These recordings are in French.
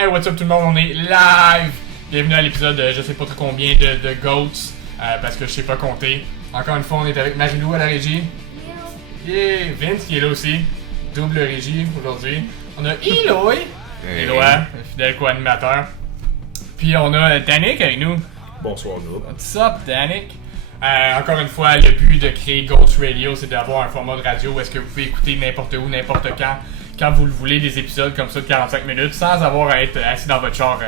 Hey, what's up tout le monde, on est live! Bienvenue à l'épisode de je sais pas trop combien de GOATs, parce que je sais pas compter. Encore une fois, on est avec Marilou à la régie. Yeah! Vince qui est là aussi, double régie aujourd'hui. On a Eloy, Eloy, un fidèle co-animateur. Puis on a Danick avec nous. Bonsoir, groupe. What's up, Danick? Encore une fois, le but de créer Ghost Radio, c'est d'avoir un format de radio où est-ce que vous pouvez écouter n'importe où, n'importe quand vous le voulez, des épisodes comme ça de 45 minutes, sans avoir à être assis dans votre char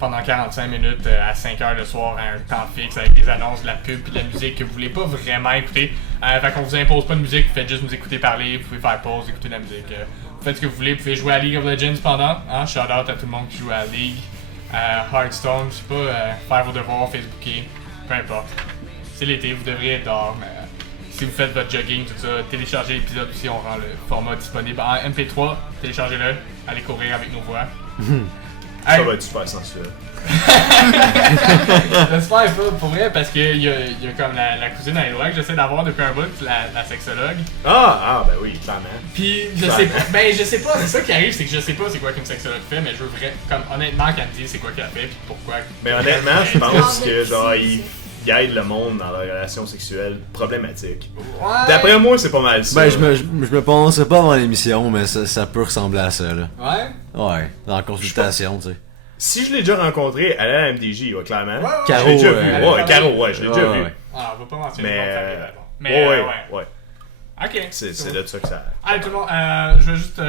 pendant 45 minutes à 5h le soir à un temps fixe avec des annonces, de la pub et de la musique que vous voulez pas vraiment écouter. Fait qu'on vous impose pas de musique, vous faites juste nous écouter parler, vous pouvez faire pause, écouter de la musique. Vous faites ce que vous voulez, vous pouvez jouer à League of Legends pendant. Hein? Shout out à tout le monde qui joue à League, Hearthstone, je sais pas, faire vos devoirs, Facebooker, peu importe. C'est l'été, vous devriez être dehors, mais si vous faites votre jogging, tout ça, téléchargez l'épisode aussi, on rend le format disponible en MP3, téléchargez-le, allez courir avec nos voix. Ça va être super sensuel. J'espère pas, pour vrai, parce qu'il y a comme la cousine à Eloy que j'essaie d'avoir depuis un bout, la sexologue. Ben oui, clairement. Puis je sais pas, c'est ça qui arrive, c'est que je sais pas c'est quoi qu'une sexologue fait, mais je veux comme honnêtement qu'elle me dise c'est quoi qu'elle fait, puis pourquoi. Mais honnêtement, je pense que genre il aide le monde dans leurs relations sexuelles problématiques. Ouais. D'après moi, c'est pas mal ça. Ben, je me prononçais pas avant l'émission, mais ça peut ressembler à ça, là. Ouais? Ouais, dans la consultation, tu sais. Si je l'ai déjà rencontré, elle est à la MDJ, ouais, clairement. Ouais. Caro, Je l'ai déjà vu. ouais. Caro, ouais, je l'ai déjà vu. Ah, on va pas mentionner Mais, le nom de famille, ouais. ouais. Ok. C'est de ça que ça. Allez tout le monde, je veux juste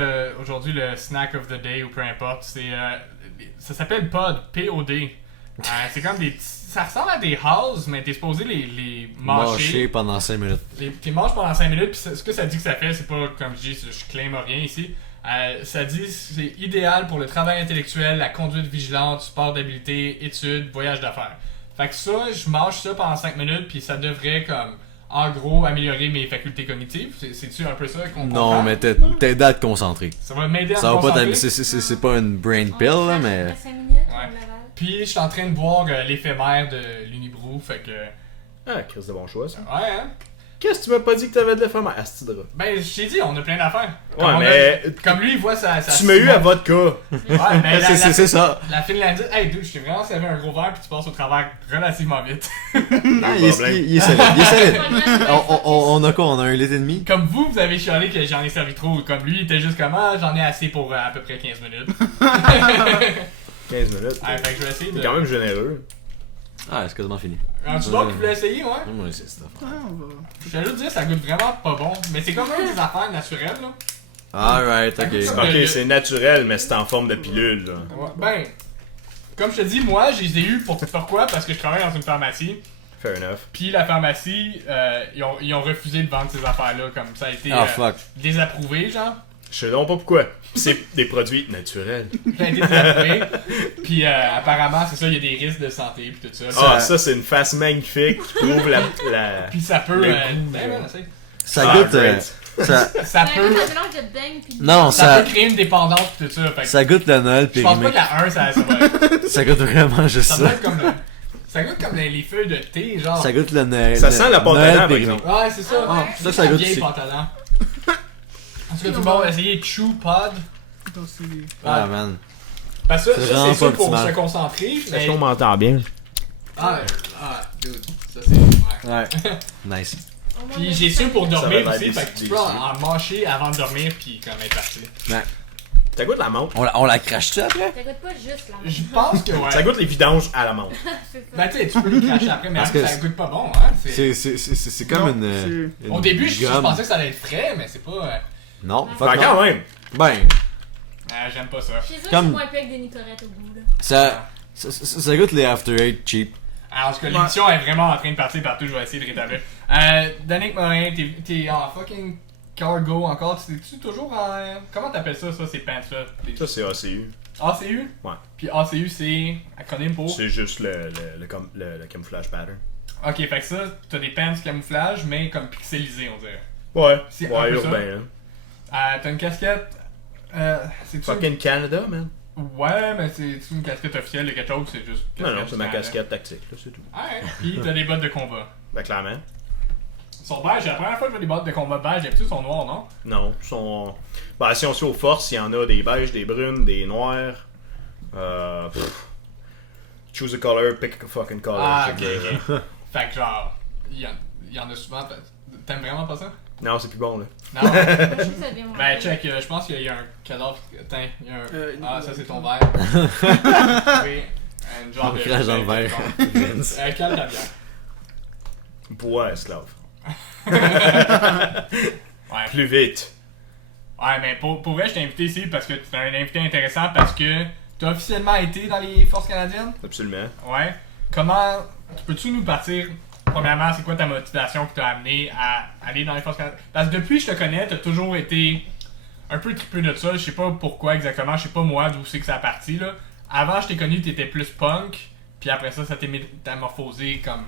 aujourd'hui le snack of the day ou peu importe, ça s'appelle Pod, P-O-D. C'est comme des petits, ça ressemble à des halls, mais t'es supposé les mâcher. pendant 5 minutes. T'es manges pendant 5 minutes, puis ce que ça dit que ça fait, c'est pas comme je dis, je claim rien ici. Ça dit c'est idéal pour le travail intellectuel, la conduite vigilante, sport d'habileté, études, voyage d'affaires. Fait que ça, je mange ça pendant 5 minutes, puis ça devrait comme en gros améliorer mes facultés cognitives. C'est-tu un peu ça qu'on comprend? Non, mais t'aides à te concentrer. Ça va m'aider à me Ça va pas concentrer. c'est pas une brain pill, là, mais... 5 minutes, Ouais. on l'avale. Puis je suis en train de boire l'éphémère de l'Unibrew, fait que... Ah, Chris, de bon choix, ça. Ouais, hein? Qu'est-ce que tu m'as pas dit que t'avais de l'éphémère? Astidra. Ben, je t'ai dit, on a plein d'affaires. Ouais, Comme mais. comme lui, il voit sa Tu m'as eu à vodka. Ouais, mais C'est ça. La Finlandaise, hey dude, je t'ai vraiment servi un gros verre puis tu passes au travers relativement vite. Non, il est solide. Il est solide. On a quoi? On a 1 litre et demi? Comme vous avez chialé que j'en ai servi trop. Comme lui, il était juste comme, j'en ai assez pour à peu près 15 minutes. 15 minutes. Ouais, fait que je vais essayer de... T'es quand même généreux. Ah, c'est quasiment fini. Tu vois que tu voulais essayer, ouais? Moi, c'est cette affaire. Je vais juste dire, ça goûte vraiment pas bon. Mais c'est comme même des affaires naturelles, là. Alright, ok. Ok, c'est naturel, mais c'est en forme de pilule, là. Ouais, ben, comme je te dis, moi, je les ai eu pourquoi? Parce que je travaille dans une pharmacie. Fair enough. Puis la pharmacie, ils ont refusé de vendre ces affaires-là, comme ça a été Fuck. désapprouvé, genre. Je sais donc pas pourquoi. C'est des produits naturels. Ça a été désapprouvé. Puis apparemment, c'est ça, il y a des risques de santé, puis tout ça. Ah, ça, c'est une face magnifique qui prouve la. Puis ça peut. Le Ça Ah, goûte... great. ça Ben, peut. un mélange de dingue pis de- Non, Ça ça... peut créer une dépendance, puis tout ça. Fait que Ça goûte le Noël je pense pas périmé. que la 1, ça va être. Ça goûte vraiment juste Ça doit ça. être comme. Ça goûte comme les feuilles de thé, genre. Ça goûte le Noël. Ça sent la pâte à Noël dents, par périmé. exemple. Ouais, c'est ça. Ah, ouais. Ça, ça goûte vieille aussi. pâte à dents. En tout cas, tout le monde va essayer Chew Pod. Ah, man. Parce que C'est ça, vraiment c'est sûr pas pour optimal. se concentrer. Est-ce Mais... qu'on m'entend bien? Dude. Ça, c'est. Ouais. Ouais. Nice. Au moins, Puis de j'ai sûr pour cinq dormir va aussi, être fait que tu des- peux en mâcher avant de dormir puis comme être parti. Ouais. Ça goûte la menthe. On la crache-tu après? minutes. Ça goûte pas juste là. Je pense que ouais. Ça goûte les vidanges à la menthe. C'est ça. Ben tu sais, tu peux le cracher après, mais Parce que ça goûte pas bon, hein. C'est comme Non, une Au début, je gomme. pensais que ça allait être frais, mais c'est pas. Non, Ben, fuck Ben, non. quand même. Ben, J'aime pas ça. Chez eux, Comme- c'est moins peu avec des nicorettes au bout là. ça goûte les After Eight cheap. Alors, en tout cas, l'émission est vraiment en train de partir partout, je vais essayer de rétablir. Danick Morin, t'es en fucking cargo encore. T'es-tu toujours en. Comment t'appelles ça, ces pants-là? Ça, c'est ACU. ACU? Ouais. Puis ACU, c'est acronyme pour. C'est juste le camouflage pattern. Ok, fait que ça, t'as des pants camouflage, mais comme pixelisés, on dirait. Ouais. C'est un Ouais, peu ça. urbain, hein. T'as une casquette. C'est-tu. Fucking Canada, man. Ouais, mais c'est une casquette officielle de quelque chose, c'est juste. Non, non, c'est ma du Canada. casquette tactique, là, c'est tout. Ouais, pis t'as des bottes de combat. Ben, clairement. Ils sont beige, c'est la première fois que je vois des bottes de combat beige, d'habitude ils sont noirs, non? Non, ils sont. Ben, si on suit aux forces, il y en a des beiges, des brunes, des noirs. Choose a color, pick a fucking color. Ah, ok. Fait que genre, il y en a souvent. T'aimes vraiment pas ça? Non, c'est plus bon là. Non? Moi, je trouve ça bien. Ben, check, je pense qu'il y a un cadavre. Tiens, il y a un. Ah, ça c'est ton verre. Oui. Un genre On de. crache dans le verre. Vince. Quelle ta bière? Bois, esclave. Ouais. Plus vite. Ouais, mais pour vrai, je t'ai invité ici parce que tu es un invité intéressant parce que tu as officiellement été dans les Forces canadiennes. Absolument. Ouais. Comment. Peux-tu nous partir? Premièrement, c'est quoi ta motivation qui t'a amené à aller dans les Forces canadiennes? Parce que depuis que je te connais, t'as toujours été un peu trippé de ça. Je sais pas pourquoi exactement, je sais pas moi d'où c'est que ça a parti là. Avant, je t'ai connu, t'étais plus punk, puis après ça t'est métamorphosé comme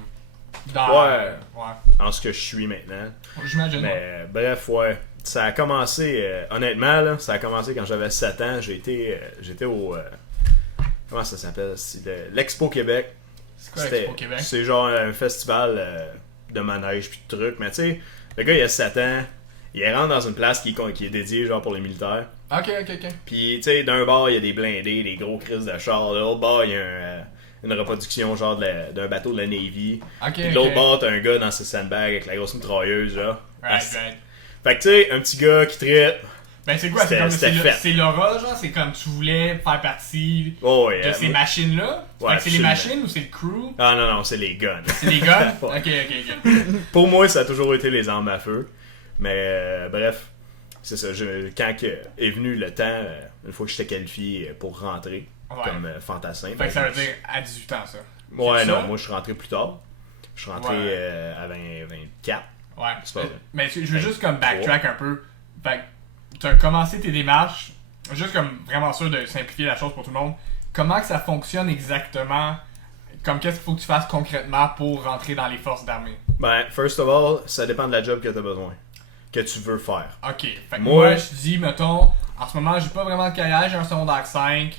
dans. Ouais. Ouais. En ce que je suis maintenant. J'imagine. Mais bref, ouais. Ça a commencé, honnêtement, là, ça a commencé quand j'avais 7 ans. J'étais au. Comment ça s'appelle? C'est l'Expo Québec. C'est quoi l'Expo Québec? C'est genre un festival de manège puis de trucs. Mais tu sais, le gars il a 7 ans. Il rentre dans une place qui est dédiée genre pour les militaires. Ok. Puis tu sais, d'un bord il y a des blindés, des gros crises de chars. De l'autre bord il y a une reproduction genre d'un bateau de la Navy. Ok. Puis de l'autre bord t'as un gars dans ses sandbags avec la grosse mitrailleuse là. Right. Fait que tu sais, un petit gars qui traite. Ben c'est quoi? C'était fait. C'est l'aura, genre? C'est comme tu voulais faire partie Oh yeah. de ces machines-là? Ouais, Fait que c'est les absolument. machines ou c'est le crew? Ah non, c'est les guns. C'est les guns? Ouais. Ok. Pour moi, ça a toujours été les armes à feu. Mais bref, c'est ça. Quand est venu le temps, une fois que j'étais qualifié pour rentrer Ouais. comme fantassin. Fait que ça veut dire à 18 ans, ça. Ouais, C'est non, ça? moi je suis rentré plus tard. Je suis rentré Ouais. à 24. Ouais. C'est pas vrai. Mais je veux juste comme backtrack un peu. Fait que t'as commencé tes démarches, juste comme vraiment sûr de simplifier la chose pour tout le monde. Comment que ça fonctionne exactement? Comme qu'est-ce qu'il faut que tu fasses concrètement pour rentrer dans les forces d'armée? Ben, first of all, ça dépend de la job que tu as besoin. Que tu veux faire. Ok. Fait que Moi- moi, je dis, mettons, en ce moment, j'ai pas vraiment de carrière, j'ai un secondaire 5.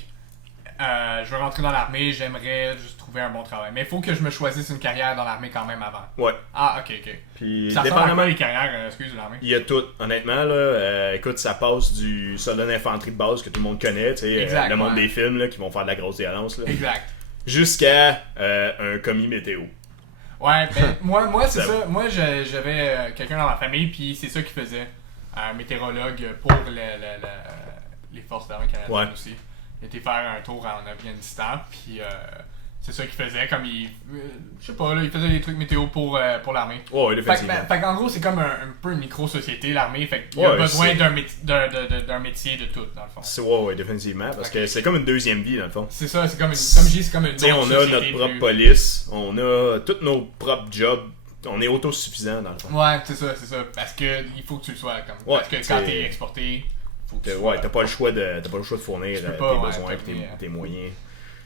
Je veux rentrer dans l'armée, j'aimerais juste trouver un bon travail. Mais il faut que je me choisisse une carrière dans l'armée quand même avant. Ouais. Ah, ok. Puis, Ça ressemble à dépendamment, quoi les carrières, de l'armée? il y a tout. Honnêtement, là, écoute, ça passe du soldat d'infanterie de base que tout le monde connaît, tu sais, Exact, le monde ouais. des films là, qui vont faire de la grosse violence, là, Exact. jusqu'à un commis météo. Ouais, ben, moi c'est Ça- ça. Moi, j'avais quelqu'un dans ma famille, puis c'est ça qu'il faisait. Un météorologue pour les forces d'armée canadiennes Ouais. aussi. Il était faire un tour en Afghanistan, puis c'est ça qu'il faisait. Comme il. Je sais pas, là, il faisait des trucs météo pour l'armée. Ouais, Fait définitivement. qu'en gros, c'est comme un peu une micro-société, l'armée. Fait qu'il a Ouais, besoin c'est- d'un métier de tout, dans le fond. Ouais, définitivement. Parce Ok. que c'est comme une deuxième vie, dans le fond. C'est ça, c'est comme je dis, c'est comme une Tu sais, on autre a société notre propre plus- police, on a tous nos propres jobs, on est autosuffisant, dans le fond. Ouais, c'est ça. Parce que il faut que tu le sois comme. Ouais, parce que quand c'est- t'es exporté, faut que tu Ouais, sois. t'as pas le choix de fournir Tu peux tes pas, ouais, besoins et t'as- tes moyens.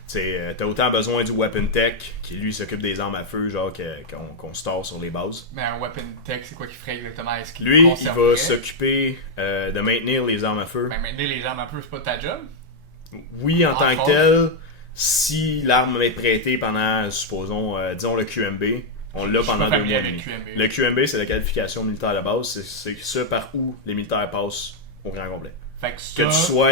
Tu sais, t'as autant besoin du weapon tech, qui lui s'occupe des armes à feu, genre qu'on store sur les bases. Mais un weapon tech, c'est quoi qu'il ferait exactement? Est-ce qu'il Lui, il conserverait? va s'occuper de maintenir les armes à feu. Ben, maintenir les armes un peu, c'est pas ta job? Oui, en En tant que force. tel, si l'arme est prêtée pendant, supposons, disons le QMB, on l'a Je suis pendant pas 2 familier mois. avec et demi. QMB. Le QMB, c'est la qualification militaire de base, c'est ce par où les militaires passent au grand complet. Fait que Que ça, tu sois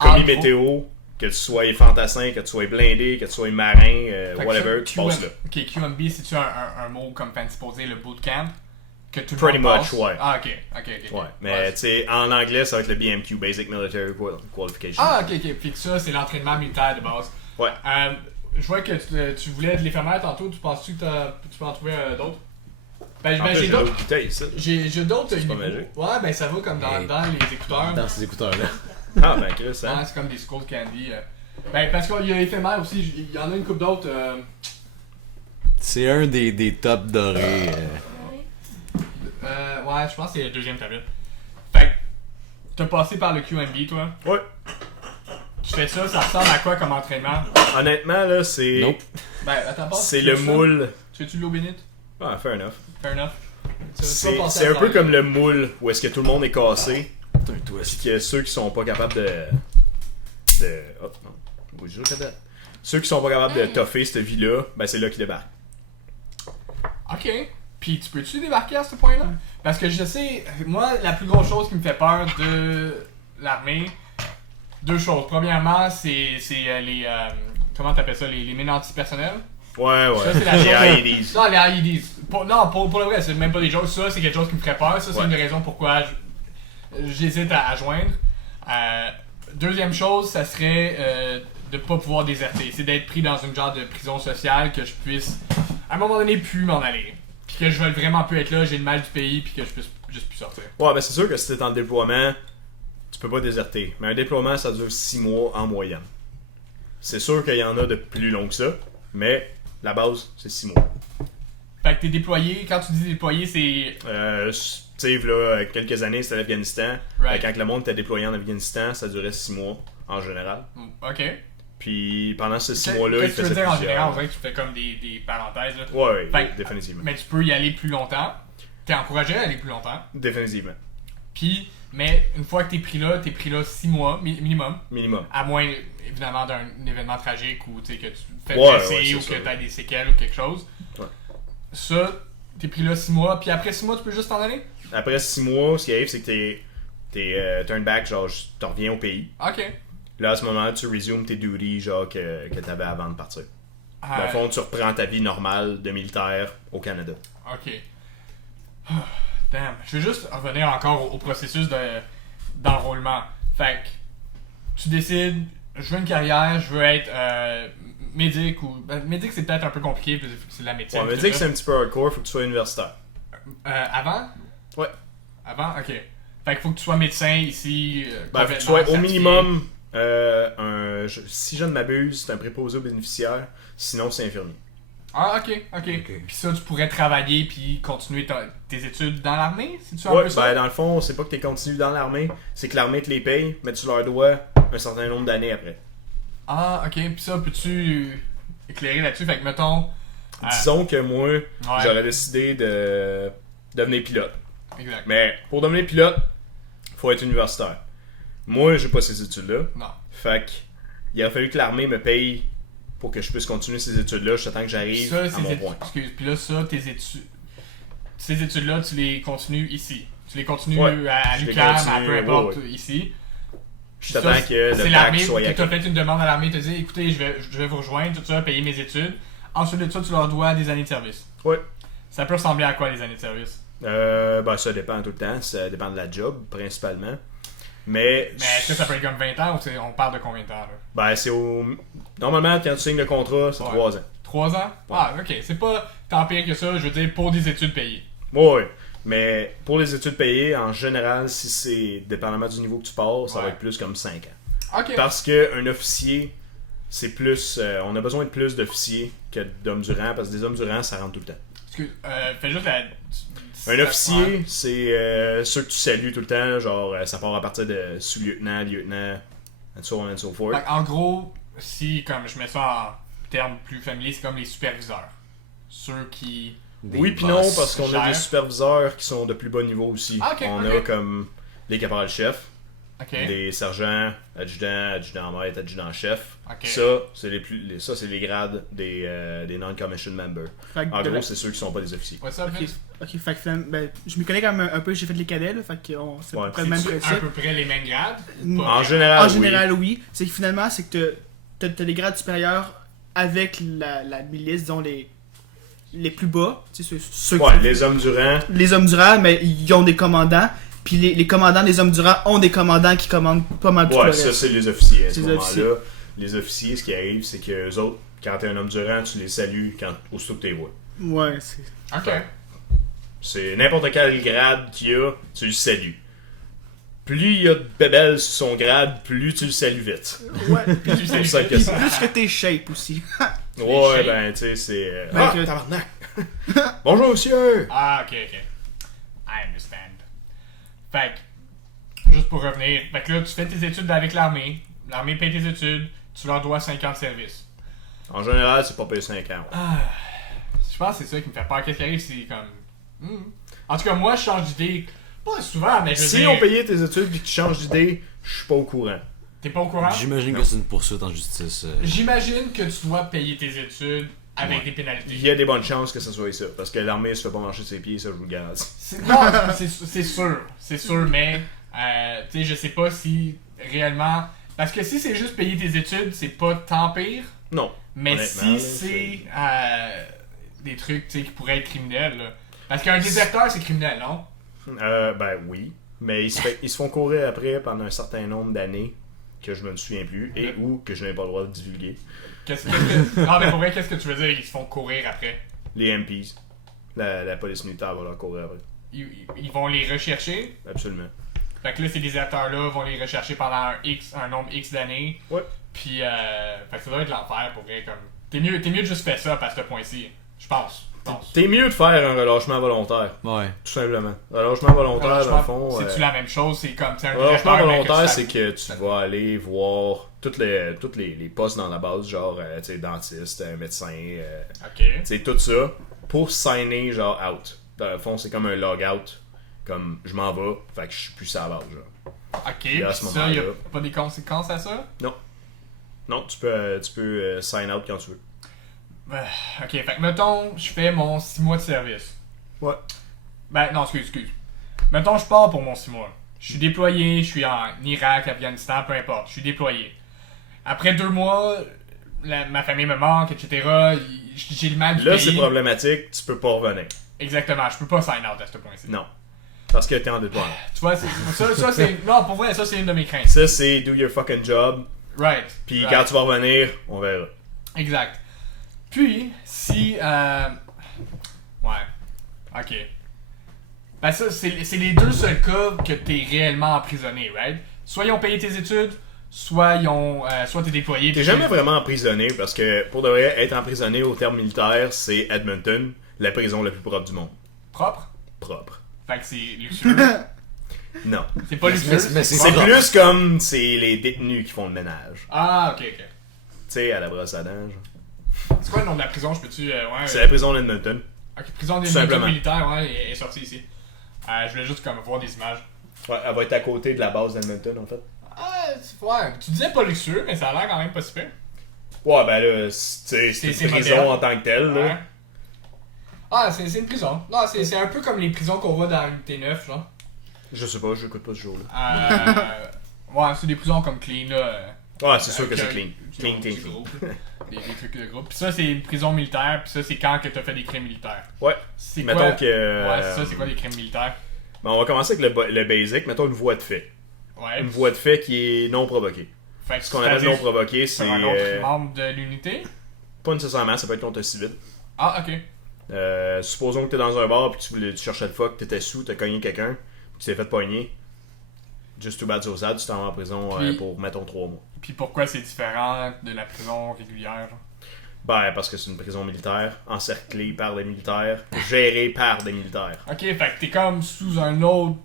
en commis gros- météo, que tu sois fantassin, que tu sois blindé, que tu sois marin, fait que whatever, ça, tu passes là. Ok, QMB, c'est-tu un mot comme fancy posé, le bootcamp? Que tout le Pretty monde much, passe? ouais. Ah, ok. Ouais, mais tu sais, en anglais, ça va être le BMQ, Basic Military Qualification. Ah, ok. Puis que ça, c'est l'entraînement militaire de base. Ouais. Je vois que tu voulais de l'éphémère tantôt. Tu penses-tu que tu peux en trouver d'autres? Ben, En fait, j'ai j'ai d'autres. d'autres bouteilles, ça. J'ai d'autres C'est pas niveaux. magique. Ouais, ben ça va comme dans Hey. les écouteurs. Dans ces écouteurs-là. Ah, ben Chris, hein. Ouais, c'est comme des Skull Candy. Ben, parce qu'il y a éphémère aussi. Il y en a une couple d'autres. C'est un des tops dorés. Ouais, je pense que c'est la deuxième tablette. Fait que, t'as passé par le QMB, toi. Ouais. Tu fais ça, ça ressemble à quoi comme entraînement? Honnêtement, là, c'est. Nope. Ben, attends pas. C'est tu le fais ça? moule. Tu fais-tu de l'eau bénite? Ah, fair enough. Fair enough. C'est un peu comme le moule où est-ce que tout le monde est cassé. C'est un Puis twist. que ceux qui sont pas capables de. Hop, non. Oui, je joue à ceux qui sont pas capables de toffer cette vie-là, ben c'est là qu'ils débarquent. Ok. Puis tu peux-tu débarquer à ce point-là? Parce que je sais, moi, la plus grosse chose qui me fait peur de l'armée, Deux choses. Premièrement, c'est les... comment t'appelles ça? Les mines antipersonnelles? Ouais. Ça, c'est la Les chose. IEDs. Non, les IEDs. Pour le vrai, c'est même pas des jokes. Ça, c'est quelque chose qui me ferait peur. Ça, c'est une des raisons pourquoi j'hésite à joindre. Deuxième chose, ça serait de pas pouvoir déserter. C'est d'être pris dans une genre de prison sociale que je puisse, à un moment donné, plus m'en aller. Puis que je veuille vraiment plus être là, j'ai le mal du pays, puis que je puisse juste plus sortir. Ouais, ben c'est sûr que si t'es en déploiement, tu peux pas déserter. Mais un déploiement, ça dure 6 mois en moyenne. C'est sûr qu'il y en a de plus long que ça, mais la base, c'est 6 mois. Fait que t'es déployé, quand tu dis déployé, c'est... Tu sais, là, quelques années, c'était l'Afghanistan. Right. Quand le monde était déployé en Afghanistan, ça durait 6 mois, en général. Ok. Puis pendant ces 6 mois-là, il Qu'est-ce que tu veux faisait dire en plusieurs... général? On dirait que tu fais comme des parenthèses, là. Ouais, Fait que- définitivement. Mais tu peux y aller plus longtemps. T'es encouragé à aller plus longtemps. Définitivement. Puis, mais une fois que t'es pris là 6 mois minimum. Minimum. À moins, évidemment, d'un événement tragique ou que tu te fais Ouais, blesser ouais, c'est ou ça. que t'as des séquelles ou quelque chose. Ouais. Ça, t'es pris là 6 mois, puis après 6 mois, tu peux juste t'en aller? Après 6 mois, ce qui arrive, c'est que t'es turn back, genre, tu reviens au pays. Ok. Là, à ce moment-là, tu resumes tes duties, genre, que t'avais avant de partir. Dans le fond, tu reprends ta vie normale de militaire au Canada. Ok. Damn. Je vais juste revenir encore au processus d'enrôlement. Fait que tu décides, je veux une carrière, je veux être médic ou... médic, c'est peut-être un peu compliqué, parce que c'est de la médecine. Ouais, mais tout dis que ça. c'est un petit peu hardcore, faut que tu sois universitaire. Avant? Ouais. Avant? Ok. Fait qu'il faut que tu sois médecin ici. Ben, faut que tu sois au minimum, si je ne m'abuse, c'est un préposé aux bénéficiaires, sinon c'est infirmier. Ah, ok. Puis ça, tu pourrais travailler puis continuer tes études dans l'armée? C'est-tu un Ouais, peu ça? ben dans le fond, c'est pas que tu continues dans l'armée, c'est que l'armée te les paye, mais tu leur dois un certain nombre d'années après. Ah, ok. Puis ça, peux-tu éclairer là-dessus? Fait que, mettons... Disons que moi, j'aurais décidé de devenir pilote. Exact. Mais pour devenir pilote, faut être universitaire. Moi, j'ai pas ces études-là. Non. Fait que, il aurait fallu que l'armée me paye pour que je puisse continuer ces études-là jusqu'à temps que j'arrive Ça, à mon point. Excuse, puis là, ça, tes études... Ces études-là, tu les continues ici. Tu les continues Ouais, à je les l'UQAM, à continue, peu importe, ouais. ici. Jusqu'à Ça, temps que c'est le l'armée bac soit que tu as acquis. fait une demande à l'armée, te dit écoutez, je vais vous rejoindre, tout ça, payer mes études. Ensuite de ça, tu leur dois des années de service. Ouais. Ça peut ressembler à quoi, les années de service? Ben, ça dépend tout le temps. Ça dépend de la job, principalement. Mais Mais est-ce que ça peut être comme 20 ans ou on parle de combien de temps, là? ben, c'est au... Normalement, quand tu signes le contrat, c'est Ouais. 3 ans. 3 ans? Ah, ok. C'est pas tant pire que ça, je veux dire, pour des études payées. Ouais. Mais pour les études payées, en général, si c'est dépendamment du niveau que tu pars, ça Ouais. va être plus comme 5 ans. Ok. Parce qu'un officier, c'est plus... on a besoin de plus d'officiers que d'hommes du rang, parce que des hommes du rang, ça rentre tout le temps. Excuse, fais juste la... Un officier, c'est ceux que tu salues tout le temps, genre ça part à partir de sous-lieutenant, lieutenant, and so on and so forth. Fait en gros, si, comme je mets ça en termes plus familiers, c'est comme les superviseurs. Ceux qui... Oui puis non, parce qu'on a Gère. des superviseurs qui sont de plus bas niveau aussi. Ah, ok, On ok. a comme les caporals-chefs, Ok. des sergents, adjudants, adjudants-maîtres, adjudants-chefs. Ok. Ça, c'est les grades des non-commissioned members. Fait que En de gros, la- c'est ceux qui sont pas des officiers. What's up, Ok, Vince? fait que finalement, ben, je me connais quand même un peu, j'ai fait les cadets, là, fait que c'est à Ouais. peu près le même C'est-tu à principe. peu près les mêmes grades? Mm. Pas En vraiment. général, En oui. général, oui. C'est que finalement, c'est que t'as les grades supérieurs avec la milice, disons, les plus bas. Tu sais, ceux Ouais, qui- les hommes du rang. les hommes du rang, mais ils ont des commandants. Puis les commandants des hommes du rang ont des commandants qui commandent pas mal plus Ouais, le ça, reste. c'est les officiers. À ce C'est les moment-là, officiers. les officiers, ce qui arrive, c'est que eux autres, quand t'es un homme du rang, tu les salues aussitôt que t'es vois. Ouais, c'est... Ok. C'est n'importe quel grade qu'il y a, tu le salues. Plus il y a de bébelles sur son grade, plus tu le salues vite. Ouais. Puis tu C'est pour sais, ça que Puis ça. plus que t'es shape aussi. Ouais, shapes. ben, tu sais, c'est. Ben, Ah, que- tabarnak! Bonjour, monsieur! Ah, ok. I understand. Fait que, juste pour revenir, fait que là, tu fais tes études avec l'armée. L'armée paye tes études, tu leur dois 5 ans de service. En général, c'est pas payé 5 ans. Ouais. Je pense que c'est ça qui me fait peur. Qu'est-ce qui arrive, c'est comme... En tout cas, moi, je change d'idée. Pas souvent, mais je veux Si dire... on payait tes études et que tu changes d'idée, je suis pas au courant. T'es pas au courant? J'imagine que c'est une poursuite en justice. J'imagine que tu dois payer tes études avec Ouais. des pénalités. Il y a des bonnes chances que ça soit ça. Parce que l'armée se fait pas marcher ses pieds, ça, je vous le garantis. Non, c'est sûr, mais tu sais, je sais pas si réellement, Parce que si c'est juste payer tes études, c'est pas tant pire. Non. Mais Honnêtement, si là, c'est des trucs qui pourraient être criminels, là. Parce qu'un déserteur, c'est criminel, non? Ben oui. Mais ils se font courir après pendant un certain nombre d'années que je me souviens plus et ou que je n'ai pas le droit de divulguer. Non, mais pour vrai, qu'est-ce que tu veux dire? Ils se font courir après. Les MPs. La police militaire va leur courir après. Ils vont les rechercher. Absolument. Fait que là, ces déserteurs-là vont les rechercher pendant un nombre X d'années. Ouais. Puis, fait que ça doit être l'enfer pour vrai. Comme... T'es mieux de juste faire ça à ce point-ci. Je pense. T'es mieux de faire un relâchement volontaire. Ouais. Tout simplement. Relâchement volontaire, dans le fond. C'est-tu la même chose? C'est comme un Relâchement déserteur, mais volontaire, que c'est que tu vas aller voir toutes les postes dans la base, genre, tu sais, dentiste, médecin, Ok. tu sais, tout ça, pour signer, genre, out. Dans le fond, c'est comme un log-out. Comme, je m'en vais, fait que je suis plus sur la base, genre. Ok, Puis à pis ce ça, y'a moment-là- pas des conséquences à ça? Non, tu peux sign out quand tu veux. Ok, fait que mettons, je fais mon 6 mois de service. Ouais. Ben, non, excuse. Mettons, je pars pour mon 6 mois. Je suis déployé, je suis en Irak, Afghanistan, peu importe, je suis déployé. Après 2 mois, ma famille me manque, etc. J'ai le mal du Là, pays. c'est problématique, tu peux pas revenir. Exactement, je peux pas sign out à ce point-ci. Non. Parce que t'es en déploiement. Tu vois, ça c'est... Non, pour vrai, ça c'est une de mes craintes. Ça, c'est do your fucking job, Right. puis right. quand tu vas revenir, on verra. Exact. Puis, si... Ouais. Ok. Ben ça, c'est les deux seuls cas que t'es réellement emprisonné, right? Soit ils ont payé tes études, soit t'es déployé. T'es puis jamais vraiment emprisonné, parce que pour de vrai, être emprisonné au terme militaire, c'est Edmonton, la prison la plus propre du monde. Propre. Propre. Fait que c'est luxueux. Non. C'est pas luxueux. mais C'est propre. plus comme c'est les détenus qui font le ménage. Ah, ok. Tu sais, à la brosse à dents. genre. C'est quoi le nom de la prison, je peux-tu... ouais, C'est la prison d'Edmonton. Ok, prison des simplement. militaires, ouais, elle est sortie ici. Je voulais juste comme voir des images. Ouais, elle va être à côté de la base d'Edmonton, en fait. Ouais, tu disais pas luxueux, mais ça a l'air quand même pas super. Ouais, ben là, c'est C'est une prison moderne. en tant que telle, là. Ouais. Ah, c'est une prison. Non, c'est un peu comme les prisons qu'on voit dans T9, genre. Je sais pas, je l'écoute pas ce jour-là. Ouais, c'est des prisons comme clean, là. Ouais, c'est sûr que c'est Avec, clean. Clean, clean, du clean. groupe, des trucs de groupe. Puis ça, c'est une prison militaire, puis ça, c'est quand que t'as fait des crimes militaires. Ouais. C'est Mettons quoi? que. Ouais, c'est ça, c'est quoi des crimes militaires? Ben, on va commencer avec le basic. Mettons une voie de fait. Ouais. Une voie de fait qui est non provoquée. Fait que Ce qu'on appelle non provoqué, c'est. un autre membre de l'unité? Pas nécessairement, ça peut être contre un civil. Ah, ok. Supposons que t'es dans un bar puis tu cherchais le fuck, t'étais sous, t'as cogné quelqu'un, tu t'es fait pogner. Just too bad so sad, tu t'en vas en prison Puis- pour, mettons, 3 mois. Puis pourquoi c'est différent de la prison régulière? Genre? Ben, parce que c'est une prison militaire, encerclée par des militaires, gérée par des militaires. Ok, fait que t'es comme sous un autre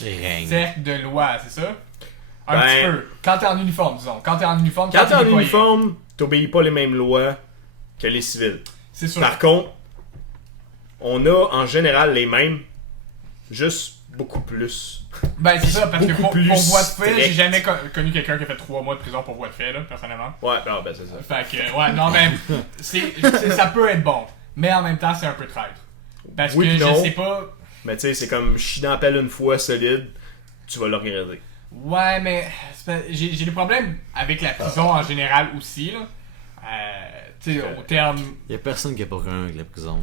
Règne. cercle de loi, c'est ça? Un Ben- petit peu. Quand t'es en uniforme, disons. Quand t'es en uniforme, Quand t'es en déployé. uniforme, t'obéis pas les mêmes lois que les civils. C'est sûr. Par contre, on a en général les mêmes, juste beaucoup plus. Ben c'est ça, parce que beaucoup pour plus voie de fait, j'ai strict. jamais connu quelqu'un qui a fait 3 mois de prison pour voie de fait, là, personnellement. Ouais, ah, ben c'est ça. Fait que, ouais, non, mais ça peut être bon. Mais en même temps, c'est un peu traître. Parce Oui, que je non. sais pas... Mais tu sais, c'est comme chier dans la pelle une fois solide, tu vas le regretter. Ouais, mais j'ai des problèmes avec la prison en général aussi, là. Tu sais, au terme... Y'a personne qui a pas problème avec la prison.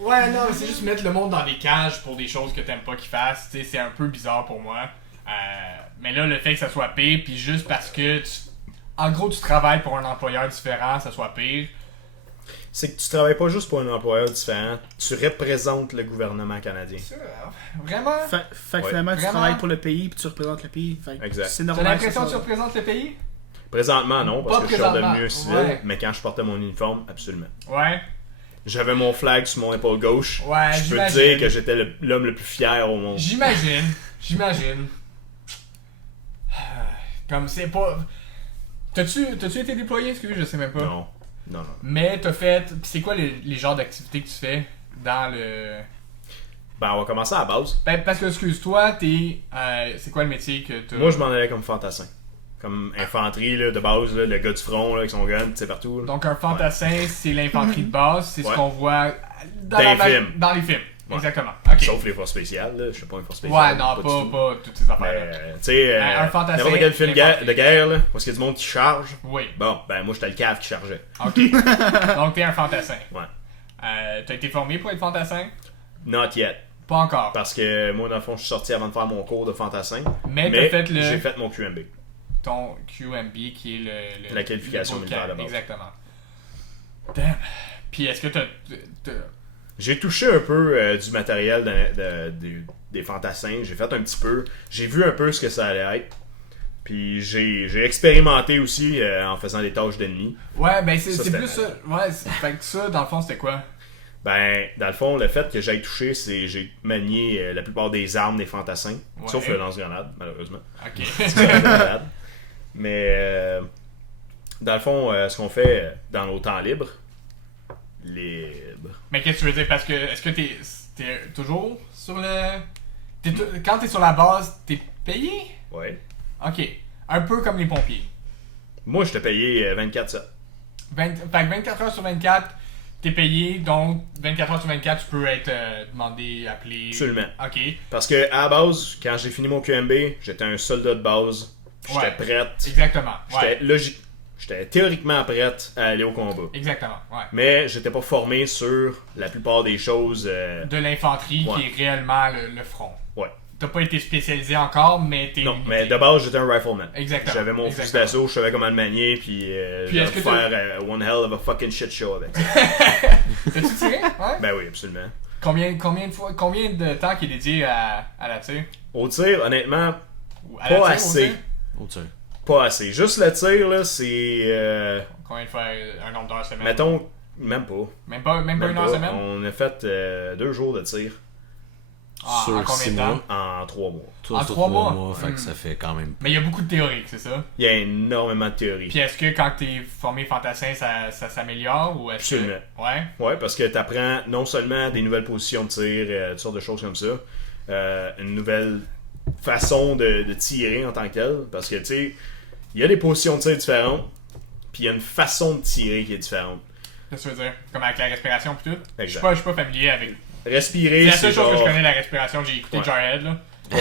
Ouais, non, mais c'est juste mettre le monde dans des cages pour des choses que t'aimes pas qu'ils fassent, tu sais, c'est un peu bizarre pour moi. Mais là, le fait que ça soit pire, puis juste parce que, en gros, tu travailles pour un employeur différent, ça soit pire. C'est que tu travailles pas juste pour un employeur différent, tu représentes le gouvernement canadien. Ça, vraiment? Fait que Ouais. finalement, tu Vraiment? travailles pour le pays puis tu représentes le pays. Fait que Exact. c'est T'as normal. l'impression que ça tu représentes le pays? Présentement, non, parce Pas que je sors de présentement, mieux civil, ouais. mais quand je portais mon uniforme, absolument. Ouais. J'avais mon flag sur mon épaule gauche. Ouais, Je peux te j'imagine. dire que j'étais l'homme le plus fier au monde. J'imagine. Comme c'est pas... T'as-tu été déployé, excuse, je sais même pas. Non, non. Mais t'as fait... Pis c'est quoi les genres d'activités que tu fais dans le... Ben, on va commencer à la base. Ben, parce que, excuse-toi, t'es... c'est quoi le métier que t'as... Moi, je m'en allais comme fantassin. Comme infanterie, là, de base, là, le gars du front, là, avec son gun, tu sais, partout. Là. Donc un fantassin, c'est l'infanterie de base, c'est ce Ouais. qu'on voit Dans les films. dans les films. Ouais. Exactement. Ok. Sauf les forces spéciales, là. Je sais pas une force spéciale. Ouais, non, du pas, tout. pas toutes ces affaires-là. Mais, tu sais, Un fantassin, n'importe quel film l'infanterie. de guerre, là, parce qu'il y a du monde qui charge. Oui. Bon, ben, moi, j'étais le cave qui chargeait. Ok. Donc, t'es un fantassin. Ouais. T'as été formé pour être fantassin? Not yet. Pas encore. Parce que moi, dans le fond, je suis sorti avant de faire mon cours de fantassin. Mais t'as fait j'ai fait mon QMB. ton QMB qui est le La qualification le militaire bootcamp. de base. Exactement. Damn. Puis est-ce que t'as... J'ai touché un peu du matériel des fantassins. J'ai fait un petit peu. J'ai vu un peu ce que ça allait être. Puis j'ai expérimenté aussi en faisant des tâches d'ennemis. Ouais, ben c'est c'était plus ça. Ouais, fait que ça, dans le fond, c'était quoi? Ben, dans le fond, le fait que j'aille touché, c'est j'ai manié la plupart des armes des fantassins. Ouais. Sauf le lance-grenade, malheureusement. Ok. Lance-grenade. Mais dans le fond, ce qu'on fait dans nos temps libres, Mais qu'est-ce que tu veux dire? Parce que, est-ce que t'es toujours sur le... Quand t'es sur la base, t'es payé? Ouais. Ok. Un peu comme les pompiers. Moi, je t'ai payé 24/7. Fait que 24 heures sur 24, t'es payé, donc 24 heures sur 24, tu peux être demandé, appelé... Absolument. Ok. Parce que à la base, quand j'ai fini mon QMB, j'étais un soldat de base. J'étais Ouais. prête. Exactement. Ouais. J'étais théoriquement prête à aller au combat. Exactement. Ouais. Mais j'étais pas formé sur la plupart des choses. De l'infanterie Ouais. qui est réellement le front. Ouais. T'as pas été spécialisé encore, mais t'es... Non, une mais unité. de base, j'étais un rifleman. Exactement. J'avais mon fusil Exactement. d'assaut, je savais comment le manier, puis Puis est-ce que faire one hell of a fucking shit show avec ça. T'as-tu tiré? Ouais. Ben oui, absolument. Combien de temps qui est dédié à la tir? Au tir, honnêtement, Ou à la pas tire, assez. au tir? Oh, tiens. Pas assez. Juste le tir, là, c'est. Combien de fois un nombre d'heures semaine? Mettons, même pas. Même pas Même une heure pas. semaine? On a fait 2 jours de tir Ah, Sur en combien 6 de temps? mois. en 3 mois. Toi, En sur 3 3 mois? fait que ça fait quand même. Mais il y a beaucoup de théorie, c'est ça? Il y a énormément de théories. Puis est-ce que quand t'es formé fantassin, ça s'améliore ou est-ce Absolument. que... Ouais? Ouais, parce que t'apprends non seulement des nouvelles positions de tir, toutes sortes de choses comme ça, une nouvelle façon de tirer en tant que tel, parce que tu sais, il y a des positions de tir différentes, puis il y a une façon de tirer qui est différente. Qu'est-ce que tu veux dire? Comme avec la respiration pis tout? Je Exact. suis pas familier avec... Respirer, C'est la seule chose que je genre- connais, la respiration. J'ai écouté Ouais. Jarhead, là. Mais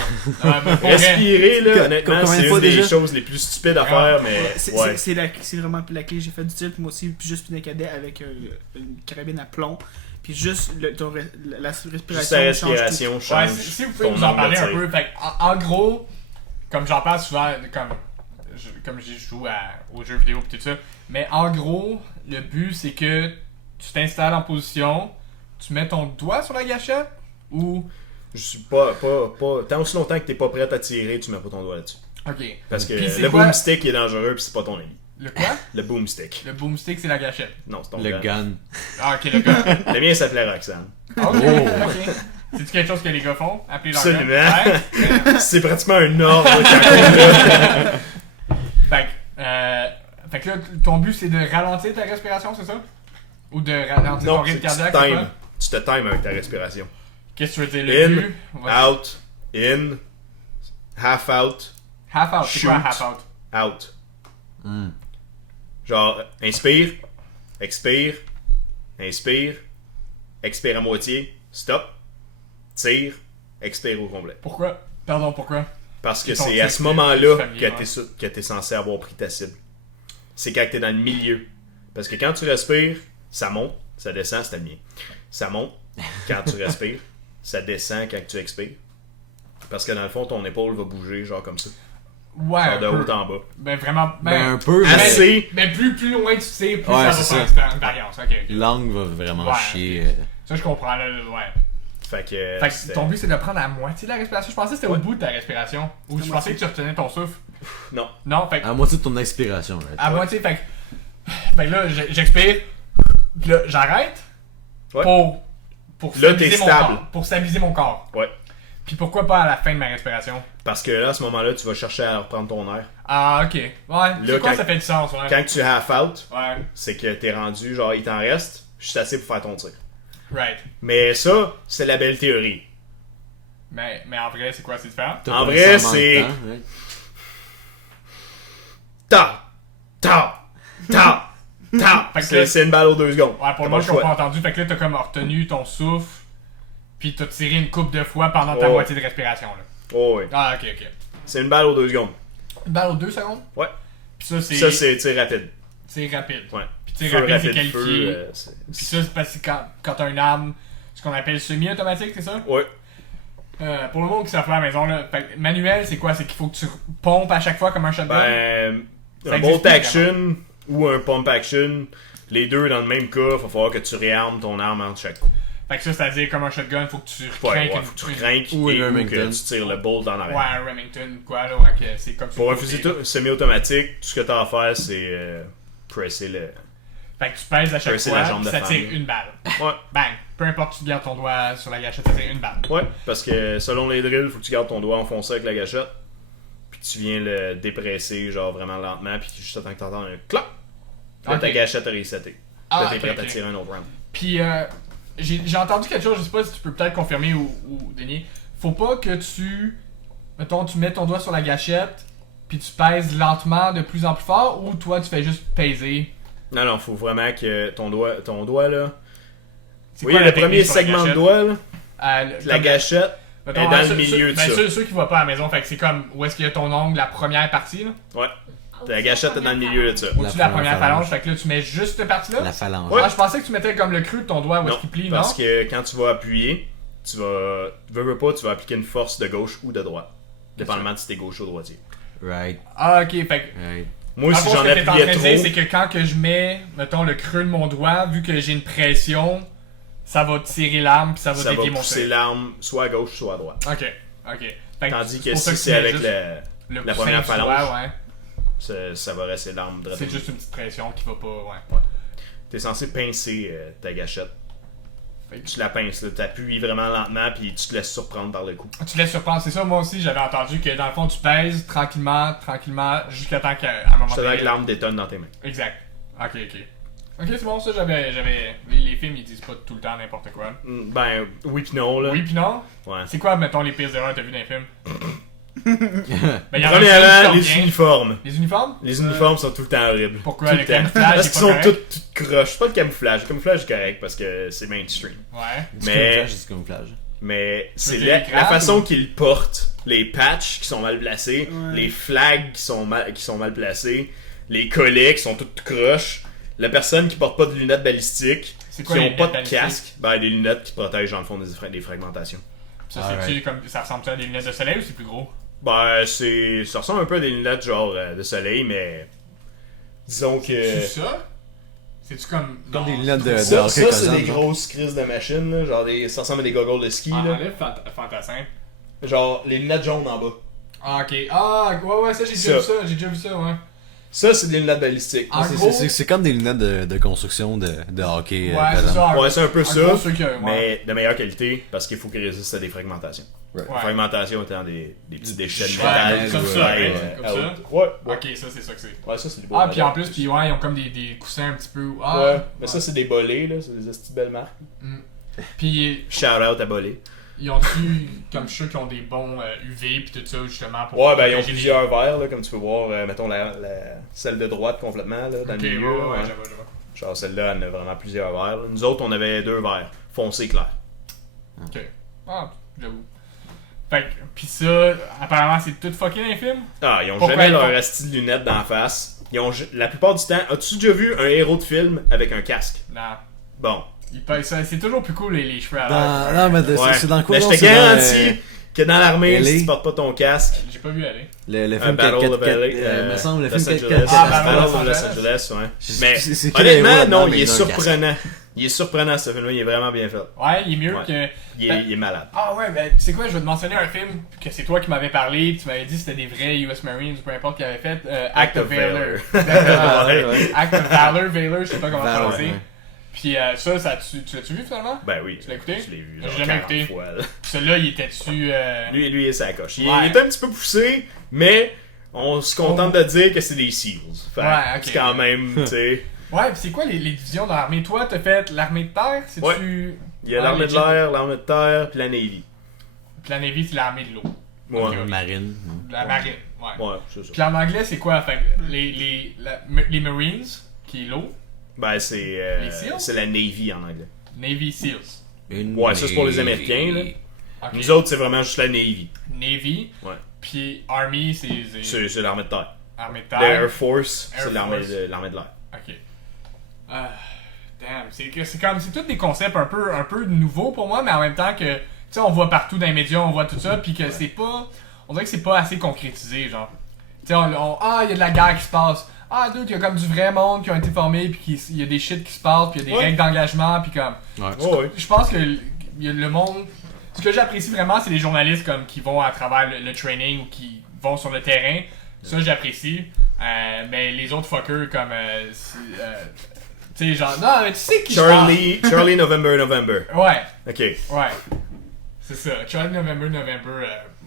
pour vrai, Respirer, là, honnêtement, combien de c'est fois une des déjà? choses les plus stupides à Ah, faire, mais C'est ouais. c'est vraiment laquelle j'ai fait du tir, puis moi aussi, puis juste puis cadet avec une carabine à plomb, puis juste la respiration. Juste la change tout. respiration ouais, change. si vous pouvez ton nous en angle de parler un tir. peu. Fait que, en gros, comme j'en parle souvent, comme je joue aux jeux vidéo et tout ça, mais en gros, le but c'est que tu t'installes en position, tu mets ton doigt sur la gâchette ou. Je suis pas. Tant aussi longtemps que t'es pas prêt à tirer, tu mets pas ton doigt là-dessus. Ok. Parce que Puis c'est le quoi- boomstick est dangereux, puis c'est pas ton ami. Le quoi? Le boomstick. Le boomstick c'est la gâchette. Non, c'est ton Le gun. gun. Ah ok, le gars. Le mien s'appelait Roxane. Ok, Oh. ok. C'est-tu quelque chose que les gars font? Appeler leur Absolument. gars? Ouais. C'est pratiquement un ordre quand Fait que là, ton but c'est de ralentir ta respiration, c'est ça? Ou de ralentir ton Non, rythme tu cardiaque, c'est times. quoi? Tu te times avec ta respiration. Qu'est-ce que tu veux dire? Le In, but? Vas-y. out, in, half out, Half out, c'est quoi shoot. half out? out. Hmm. Genre, inspire, expire, inspire, expire à moitié, stop, tire, expire au complet. Pourquoi? Pardon, pourquoi? Parce que Ton c'est à tir, ce c'est moment-là familier, que ouais. t'es censé avoir pris ta cible. C'est quand t'es dans le milieu. Parce que quand tu respires, ça monte, ça descend, c'est le mien. Ça monte quand tu respires, ça descend quand tu expires. Parce que dans le fond, ton épaule va bouger, genre comme ça. Ouais, Genre un de peu. haut en bas. Ben vraiment, Ben, un peu, mais- Assez. Mais plus loin tu sais, plus Ouais, ça va c'est faire une variance. Ok, ok. L'angle va vraiment Ouais. chier. Ça je comprends là, ouais. Fait que. Fait que c'était- ton but c'est de prendre la moitié de la respiration. Je pensais que c'était au Ouais. bout de ta respiration. Ou La je pensais moitié. que tu retenais ton souffle. Non. Non, fait que À moitié de ton expiration. Là. à moitié, fait que là j'expire, puis là j'arrête Ouais. pour Là, stabiliser t'es mon stable. corps. Pour stabiliser mon corps. Ouais. Puis pourquoi pas à la fin de ma respiration? Parce que là, à ce moment-là, tu vas chercher à reprendre ton air. Ah ok. Ouais, c'est quoi quand- ça fait du sens, ouais. Quand tu half out, Ouais, c'est que t'es rendu, genre, il t'en reste juste assez pour faire ton tir. right. Mais ça, c'est la belle théorie. Mais en vrai, c'est quoi? C'est différent? T'as En pas vrai, nécessairement c'est- le temps, ouais. Ta! Ta! Ta! Ta! Fait que là- C'est une balle aux 2 secondes. Ouais, pour T'as le pas monde le qui n'a pas choix. entendu, fait que là, t'as comme retenu ton souffle, Puis t'as tiré une couple de fois pendant ta Oh. moitié de respiration. Là. Oh, oui. Ah, ok, ok. C'est une balle aux 2 secondes. Une balle aux 2 secondes? Ouais. Puis ça, Ça, c'est tir rapide. c'est rapide. Ouais. Puis tir Feu rapide, c'est rapide, qualifié. feu, Puis ça, c'est parce que quand t'as une arme, ce qu'on appelle semi-automatique, c'est ça? Ouais. Pour le monde qui s'en fait à la maison, là, fait que manuel, c'est quoi? C'est qu'il faut que tu pompes à chaque fois comme un shotgun? Ben, Ça un existe bolt plus, action ou un pump action, les deux dans le même cas, il va falloir que tu réarmes ton arme entre chaque coup. Fait que ça, c'est-à-dire comme un shotgun, faut que tu Ouais, craques ouais, faut que tu craques Ou et un ou que Remington. tu tires le bolt dans Ouais, l'arrière. un Remington, quoi, là, ouais, que c'est comme Pour un sur le fusil côté. semi-automatique, tout ce que tu as à faire, c'est presser le. Fait que tu pèses à chaque Presser fois, la jambe puis de ça femme. tire une balle. Ouais. Bang! Peu importe, tu gardes ton doigt sur la gâchette, ça tire une balle. Ouais, parce que selon les drills, faut que tu gardes ton doigt enfoncé avec la gâchette. Puis tu viens le dépresser, genre vraiment lentement, puis juste attends que t'entends un clac. Là, Ok. ta gâchette a resetté. Ah, Là, t'es ok, prêt ok. à tirer un autre round. Puis, j'ai entendu quelque chose, je sais pas si tu peux peut-être confirmer ou dénier. Faut pas que mettons, tu mets ton doigt sur la gâchette, puis tu pèses lentement de plus en plus fort, ou toi, tu fais juste peser. Non, non, faut vraiment que ton doigt là. C'est Oui, quoi le la technique premier sur la segment de gâchette? doigt, là, la Comme- gâchette mettons, est dans le ceux- milieu ceux- de ben, ça. ceux qui voient pas à la maison, fait que c'est comme où est-ce qu'il y a ton ongle, la première partie, là. Ouais. La gâchette est dans le milieu de ça. Au-dessus de la première phalange, fait que là, tu mets juste cette partie-là. La phalange. Ouais. Ah, je pensais que tu mettais comme le creux de ton doigt où est-ce Non, qu'il plie, parce non? que quand tu vas appuyer, tu veux pas, tu vas appliquer une force de gauche ou de droite. Dépendamment de si t'es gauche ou droitier. Right. Ah, ok, fait que. Right. Moi, si En j'en ce que t'es en train appuyais de dire, c'est trop, que quand que je mets, mettons, le creux de mon doigt, vu que j'ai une pression, ça va tirer l'arme puis ça va ça va dévier mon pousser tir. l'arme soit à gauche, soit à droite. Ok, ok. Fait Tandis que pour ça si tu c'est mets avec juste la coussin première du phalange, doigt, ouais. ça va rester l'arme droite. C'est juste une petite pression qui va pas, ouais. T'es censé pincer ta gâchette. Fait que- Tu la pinces, là, t'appuies vraiment lentement, puis tu te laisses surprendre par le coup. Tu te laisses surprendre, c'est ça, moi aussi, j'avais entendu que dans le fond, tu pèses tranquillement, jusqu'à temps qu'à un moment Je te donné... que l'arme détonne dans tes mains. Exact. Ok, ok. Ok, c'est bon, ça, j'avais... Les films, ils disent pas tout le temps n'importe quoi. Ben, oui pis non, là. Oui pis non? Ouais. C'est quoi, mettons, les pires erreurs que t'as vu dans les films? Ben, y en a un Premièrement, film qui sort les bien. uniformes. Les uniformes? Les uniformes sont tout le temps horribles. Pourquoi? Tout Le le temps. camouflage Parce est qu'ils pas sont correct? toutes croches. Pas le camouflage. Le camouflage est correct parce que c'est mainstream. Ouais. Du Mais- camouflage, c'est du camouflage. Mais c'est veux dire la les crabes, façon ou- qu'ils portent, les patchs qui sont mal placés, Ouais. les flags qui sont mal placés, les collets qui sont toutes croches, la personne qui porte pas de lunettes balistiques, C'est qui quoi les ont pas de lunettes balistiques? casque, ben des lunettes qui protègent dans le fond des fragmentations. Ça, Alright. c'est-tu comme... Ça ressemble à des lunettes de soleil ou c'est plus gros? Ben ça ressemble un peu à des lunettes genre de soleil, mais disons que C'est ça? C'est-tu comme... Comme non, des lunettes de ça, hockey c'est Kazan, des genre. grosses crises de machine, là, genre ça ressemble à des goggles de ski, Ah, là. enlève fantassin. Genre les lunettes jaunes en bas. Ah, ok. Ah, ouais, ça, j'ai déjà vu ça. J'ai déjà vu ça, ouais. Ça c'est des lunettes balistiques. En C'est- gros- c'est comme des lunettes de construction de hockey. Ouais, Kazan. c'est ça. Ouais, c'est un peu En ça, gros, ceux que... ouais. mais de meilleure qualité parce qu'il faut qu'ils résistent à des fragmentations. Right. Ouais. La fragmentation étant des petits déchets de Ouais, métal. comme ou, ça, ouais, comme à ça. haute- Ouais, ouais. Ok, ça, c'est ça que c'est. Ouais, ça c'est du beau. Ah, puis en modèle. plus, puis ouais, ils ont comme des coussins un petit peu... Ah, Ouais, mais ça c'est des bolets, là, c'est des esti de belles marques. Puis Shout out à bolets. ils ont-tu, comme je sais, qui ont des bons UV puis tout ça, justement, pour... Ouais, ben ils ont protéger plusieurs verres, là, comme tu peux voir, mettons celle de droite complètement, là, dans Ok, le ouais, milieu. ouais, là, ouais. j'avoue. Genre celle-là, elle a vraiment plusieurs verres. Là. Nous autres, on avait 2 verres, foncé clair. Ok. Ah, j'avoue. Fait que, pis ça, apparemment, c'est tout fucké dans les films? Ah, ils ont Pourquoi jamais ils leur font- asti de lunettes d'en face. La plupart du temps, as-tu déjà vu un héros de film avec un casque? Non. Bon. C'est toujours plus cool, les cheveux à l'air. Non, mais Ouais. c'est dans quoi? Mais je non? te C'est dans, garantis que dans l'armée, LA. si tu portes pas ton casque, J'ai pas vu aller. Le un film Battle of LA, me semble, le Los film Angeles, Ah, Battle Battle of of Los Los Angeles, ouais. C'est- Mais c'est quel héros honnêtement, là-dedans, non, mais il est il a un casque. surprenant. Il est surprenant ce film-là, il est vraiment bien fait. Ouais, il est mieux Ouais. que... Il est malade. Ah ouais, ben, tu sais quoi, je vais te mentionner un film que c'est toi qui m'avais parlé, pis tu m'avais dit que c'était des vrais US Marines ou peu importe qui avaient fait, Act of Valor. Exactement. Ouais. Ouais. Act of Valor, je sais pas comment Valor, prononcer. ouais. Puis tu l'as-tu vu finalement? Ben oui. Tu l'as écouté? Je l'ai vu J'ai genre jamais 40 écouté. fois. Là. Celui-là, il était-tu... Lui, il est sa coche. Il Ouais. est un petit peu poussé, mais on se contente de dire que c'est des SEALs. Fait que Ouais, ok. c'est quand même, tu sais... Ouais, pis c'est quoi les divisions dans l'armée? Toi, t'as fait l'armée de terre? C'est-tu... Ouais. Il y a Ah, l'armée de legit. l'air, l'armée de terre, puis la Navy. Pis la Navy, c'est l'armée de l'eau. Ouais. Ok. Marine. La marine, ouais. Ouais, c'est ça. Puis en anglais, c'est quoi? Fait que les Marines, qui est l'eau, Ben, Les SEALs? c'est la Navy en anglais. Navy Seals. Ouais, ça c'est pour les Américains, là. Ok. Nous autres, c'est vraiment juste la Navy. Navy. Ouais. Puis Army, C'est l'armée de terre. armée de Le terre. Air Force, Air c'est l'armée Force. de l'air. Ok. Damn, c'est tous des concepts un peu nouveaux pour moi, mais en même temps que, tu sais, on voit partout dans les médias, on voit tout ça, puis que c'est pas, on dirait que c'est pas assez concrétisé, genre. Tu sais, il y a de la guerre qui se passe. Ah, dude, il y a comme du vrai monde qui ont été formés, puis il y a des shit qui se passent, puis il y a des Ouais. règles d'engagement, puis comme. Ouais. Je pense que le monde. Ce que j'apprécie vraiment, c'est les journalistes comme qui vont à travers le training ou qui vont sur le terrain. Ça, j'apprécie. Mais les autres fuckers, comme. Tu sais, genre. Non, mais tu sais qui je Charlie November. parle. Ouais, Ok. ouais. C'est ça. Charlie November.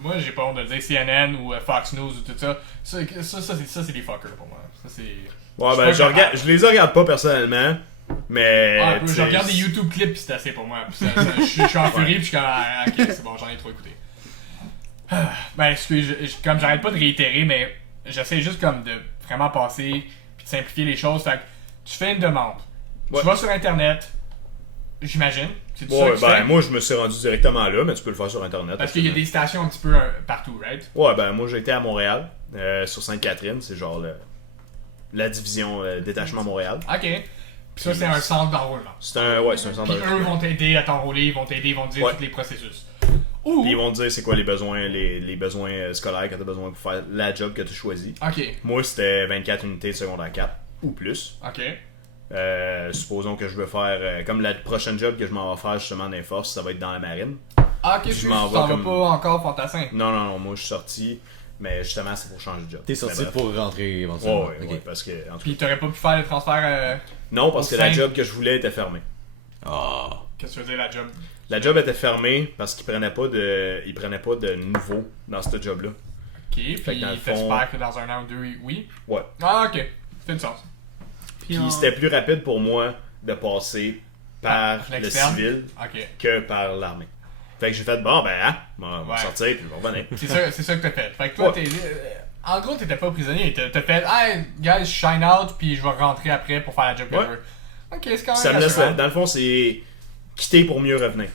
Moi, j'ai pas honte de le dire CNN ou Fox News ou tout ça. Ça, c'est des fuckers pour moi. Ça, c'est. Ouais, ben, je les regarde pas personnellement, mais. Ah, tu sais, je regarde des YouTube clips pis c'est assez pour moi. Pis je suis en furie pis je suis comme ok, c'est bon, j'en ai trop écouté. Ben, excuse, comme j'arrête pas de réitérer, mais j'essaie juste comme de vraiment passer pis de simplifier les choses. Fait que tu fais une demande. Ouais. Tu vas sur internet, j'imagine. C'est tout ça Ouais, que tu ben, fais. moi je me suis rendu directement là, mais tu peux le faire sur internet. Parce qu'il y a des stations un petit peu partout, right? Ouais, ben, moi j'ai été à Montréal, sur Sainte-Catherine, c'est genre la division détachement Montréal. Ok. Pis ça, c'est un centre d'enrôlement. C'est un centre Puis de eux recrutement. vont t'aider à t'enrôler, ils vont t'aider, ils vont te dire Ouais. tous les processus. Ou. Puis ils vont te dire c'est quoi les besoins, les besoins scolaires que tu as besoin pour faire la job que tu choisis. Ok, Moi c'était 24 unités de secondaire 4 ou plus. ok. Supposons que je veux faire comme la prochaine job que je m'en vais faire justement dans les forces, ça va être dans la marine. Ah, ok, Je tu m'en t'en vais vas comme- pas encore fantassin. Non, moi je suis sorti, mais justement c'est pour changer de job. T'es sorti Mais bref. pour rentrer Ouais, éventuellement. ouais, Ok. ouais, parce que en tout Puis t'aurais pas pu faire le transfert. non, parce que au la sein- job que je voulais était fermée. Ah. Qu'est-ce que tu veux dire, la job? La job était fermée parce qu'ils prenaient pas de nouveaux dans ce job-là. Ok, puis Fait que dans le fond- t'espères que dans un an ou deux, oui? Ouais. Ah, ok. Ça fait du sens. Puis Puis c'était plus rapide pour moi de passer par le l'externe? civil Ok. que par l'armée. Fait que j'ai fait bon ben on va Ouais. sortir puis je vais revenir. C'est ça que t'as fait. Fait que toi, Ouais. en gros, t'étais pas prisonnier. T'as fait, hey, guys, shine out, puis je vais rentrer après pour faire la job que Ouais. je veux. Ok, c'est quand même. Ça me laisse rassurant. dans le fond c'est quitter pour mieux revenir.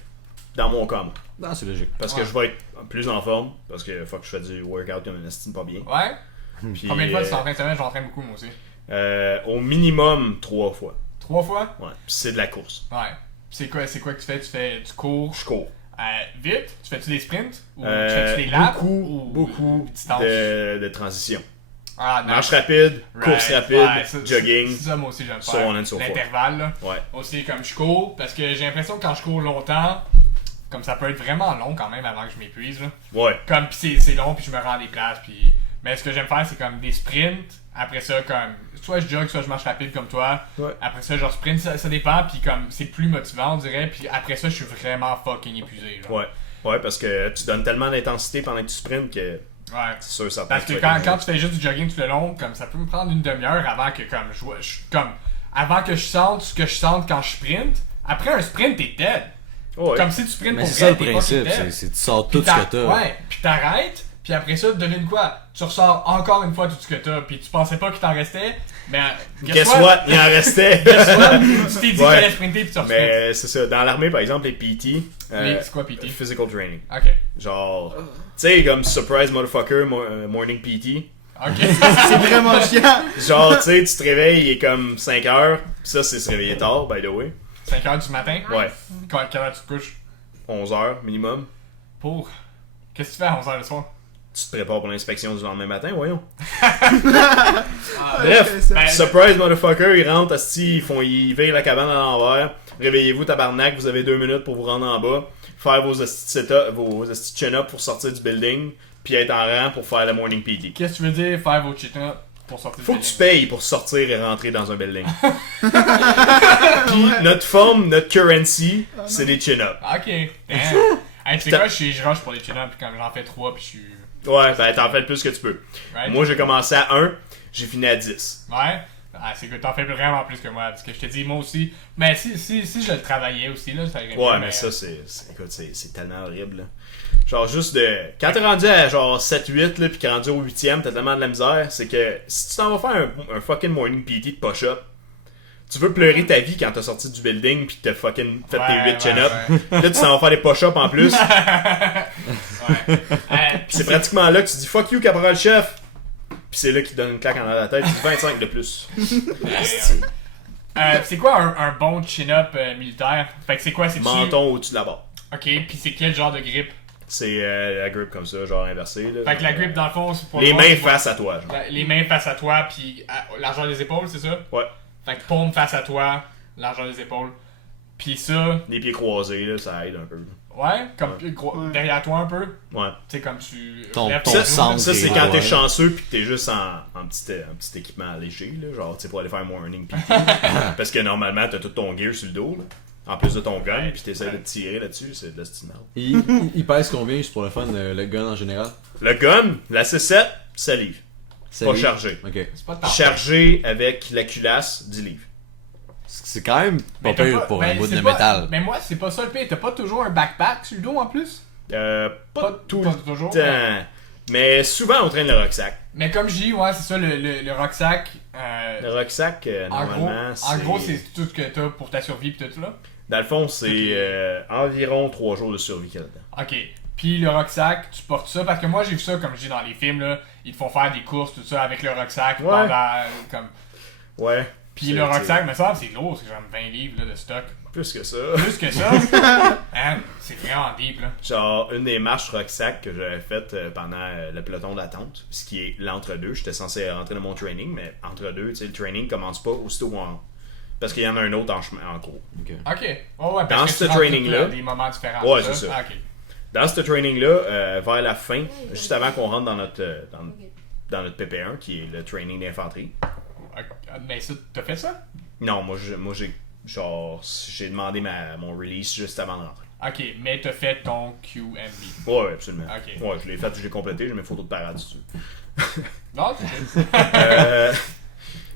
Dans mon cas, moi. Non, c'est logique. Parce que je vais être plus en forme. Parce que faut que je fasse du workout comme une estime pas bien. Ouais? Puis, Combien de fois tu t'entraînes semaine? J'entraîne beaucoup, moi aussi. au minimum 3 fois. 3 fois? Ouais. Puis c'est de la course. Ouais. C'est quoi que tu fais? Tu cours Je cours. vite? Tu fais-tu des sprints? Ou tu fais-tu des laps? Beaucoup distance? de transition. Ah, nice. Marche rapide, course Right. rapide, Ouais, ça, jogging. C'est ça, moi aussi, j'aime so faire. on and so forth. L'intervalle, là. Ouais. Aussi, comme je cours, parce que j'ai l'impression que quand je cours longtemps, comme ça peut être vraiment long quand même avant que je m'épuise, là. Ouais. Comme, pis c'est long, puis je me rends à des places, puis... Mais ce que j'aime faire, c'est comme des sprints. Après ça, comme... Soit je jogue, soit je marche rapide comme toi. Ouais. Après ça, genre sprint, ça dépend, puis comme c'est plus motivant, on dirait. Puis après ça, je suis vraiment fucking épuisé, genre. Ouais. Ouais, parce que tu donnes tellement d'intensité pendant que tu sprints que Ouais. c'est sûr ça Parce que quand tu fais juste du jogging tout le long, comme ça peut me prendre une demi-heure avant que comme avant que je sente ce que je sente quand je sprint. Après un sprint, t'es dead. Ouais. Comme si tu sprintes Mais pour c'est ça vrai, le t'es fucking principe, dead. c'est tu sors Puis tout ce que t'as. Ouais, puis t'arrêtes, puis après ça, devine quoi? Tu ressors encore une fois tout ce que t'as, puis tu pensais pas qu'il t'en restait, mais Guess what? Il en restait. Guess what? Tu t'es dit Ouais. que t'allais sprinter puis tu resprintes. Mais c'est ça. Dans l'armée, par exemple, les PT. C'est quoi PT? Physical training. Ok. Genre. Tu sais, comme surprise motherfucker, morning PT. Ok. c'est vraiment chiant. Genre, tu sais, tu te réveilles, il est comme 5 heures. Pis ça, c'est se réveiller tard, by the way. 5h du matin? Ouais. Quelle heure tu te couches? 11 heures minimum. Pour? Qu'est-ce que tu fais à 11h le soir? Tu te prépares pour l'inspection du lendemain matin, voyons. Ah, Bref, ben, surprise motherfucker, ils rentrent, asti, ils veillent la cabane à l'envers. Réveillez-vous, tabarnak, vous avez 2 minutes pour vous rendre en bas. Faire vos asti chin-up pour sortir du building. Puis être en rang pour faire le morning PT. Qu'est-ce que tu veux dire faire vos cheat-ups pour sortir Faut du que tu building? payes pour sortir et rentrer dans un building. Puis notre forme, notre currency, c'est des chin-up. Ok. Damn. Hey, tu sais quoi, je rush pour les cheat-ups, puis comme j'en fais 3, puis je suis... Ouais, ben t'en fais le plus que tu peux. Right? Moi j'ai commencé à 1, j'ai fini à 10. Ouais. Ah, c'est que t'en fais vraiment plus que moi, parce que je te dis, moi aussi... Mais si je le travaillais aussi, là, ça irait Ouais, mieux, mais ça écoute, c'est tellement horrible là. Genre juste de... Quand t'es rendu à genre 7-8 là, pis que rendu au 8ème, t'as tellement de la misère, c'est que si tu t'en vas faire un fucking morning PT de push-up, Tu veux pleurer ta vie quand t'as sorti du building pis que t'as fucking fait tes 8 chin-ups. Ouais. Là, tu s'en vas faire des push-ups en plus. Ouais. Pis c'est pratiquement là que tu dis fuck you, caporal chef. Pis c'est là qu'il te donne une claque en arrière de la tête. Tu dis 25 de plus. C'est quoi un bon chin-up militaire? Fait que c'est quoi? C'est Menton au-dessus de la barre. Ok, pis c'est quel genre de grip? C'est la grip comme ça, genre inversée. Là, Fait que la grip, dans le fond, c'est pour les le monde mains qui voit- face à toi, genre. Les mains face à toi, puis largeur des épaules, c'est ça? Ouais. Fait que paume face à toi, largeur des épaules. Puis ça, Les pieds croisés, là, ça aide un peu. ouais, comme Ouais. derrière toi un peu. Ouais. Tu sais, comme tu. Ton- lèves ton tes genoux. centre. Ça, c'est Ouais, quand t'es ouais. chanceux pis que t'es juste en petit équipement léger, là, genre, tu sais, pour aller faire un morning PT. Parce que normalement, t'as tout ton gear sur le dos, là, en plus de ton gun, Ouais, pis t'essaies ouais. de tirer là-dessus, c'est de la style merde. Il pèse combien, juste pour le fun, le gun en général? Le gun, la C7, 7 livres. Pas chargé. Ok. C'est pas tant. Chargé avec la culasse, 10 livres. C'est quand même pas Mais t'as pire pour un bout c'est de pas- métal. Mais moi, c'est pas ça le pire. T'as pas toujours un backpack sur le dos en plus? Pas tout pas le toujours. temps. Mais souvent, on traîne le rucksack. Mais comme je dis, ouais, c'est ça, le rucksack. Le rucksack, normalement, en gros, c'est tout ce que t'as pour ta survie pis tout là. Dans le fond, c'est environ 3 jours de survie qu'il y a dedans. Ok. Puis le rucksack, tu portes ça parce que moi j'ai vu ça comme je dis dans les films là, ils te font faire des courses tout ça avec le rucksack Ouais. pendant comme. Ouais. Puis C'est- le rucksack, me semble c'est lourd, c'est genre 20 livres là, de stock. Plus que ça. Plus que ça. Hein, c'est vraiment deep là. Genre, une des marches rucksack que j'avais faites pendant le peloton d'attente, ce qui est l'entre-deux. J'étais censé rentrer dans mon training, mais entre-deux, tu sais, le training commence pas aussitôt en. Parce qu'il y en a un autre en chemin, en cours. Ok. Ok. Ouais, ouais, parce Dans que ce tu rentres training-là- toutes, des moments différents. Ouais, tout c'est ça. Ah, ok. Dans ce training-là, vers la fin, juste avant qu'on rentre dans notre PP1, qui est le training d'infanterie. Ok. Mais ça, t'as fait ça? Non, moi j'ai demandé mon release juste avant de rentrer. Ok, mais t'as fait ton QMB. Ouais, absolument. Ok. Ouais, je l'ai fait, je l'ai complété, j'ai mes photos de parade dessus. Non, c'est Euh,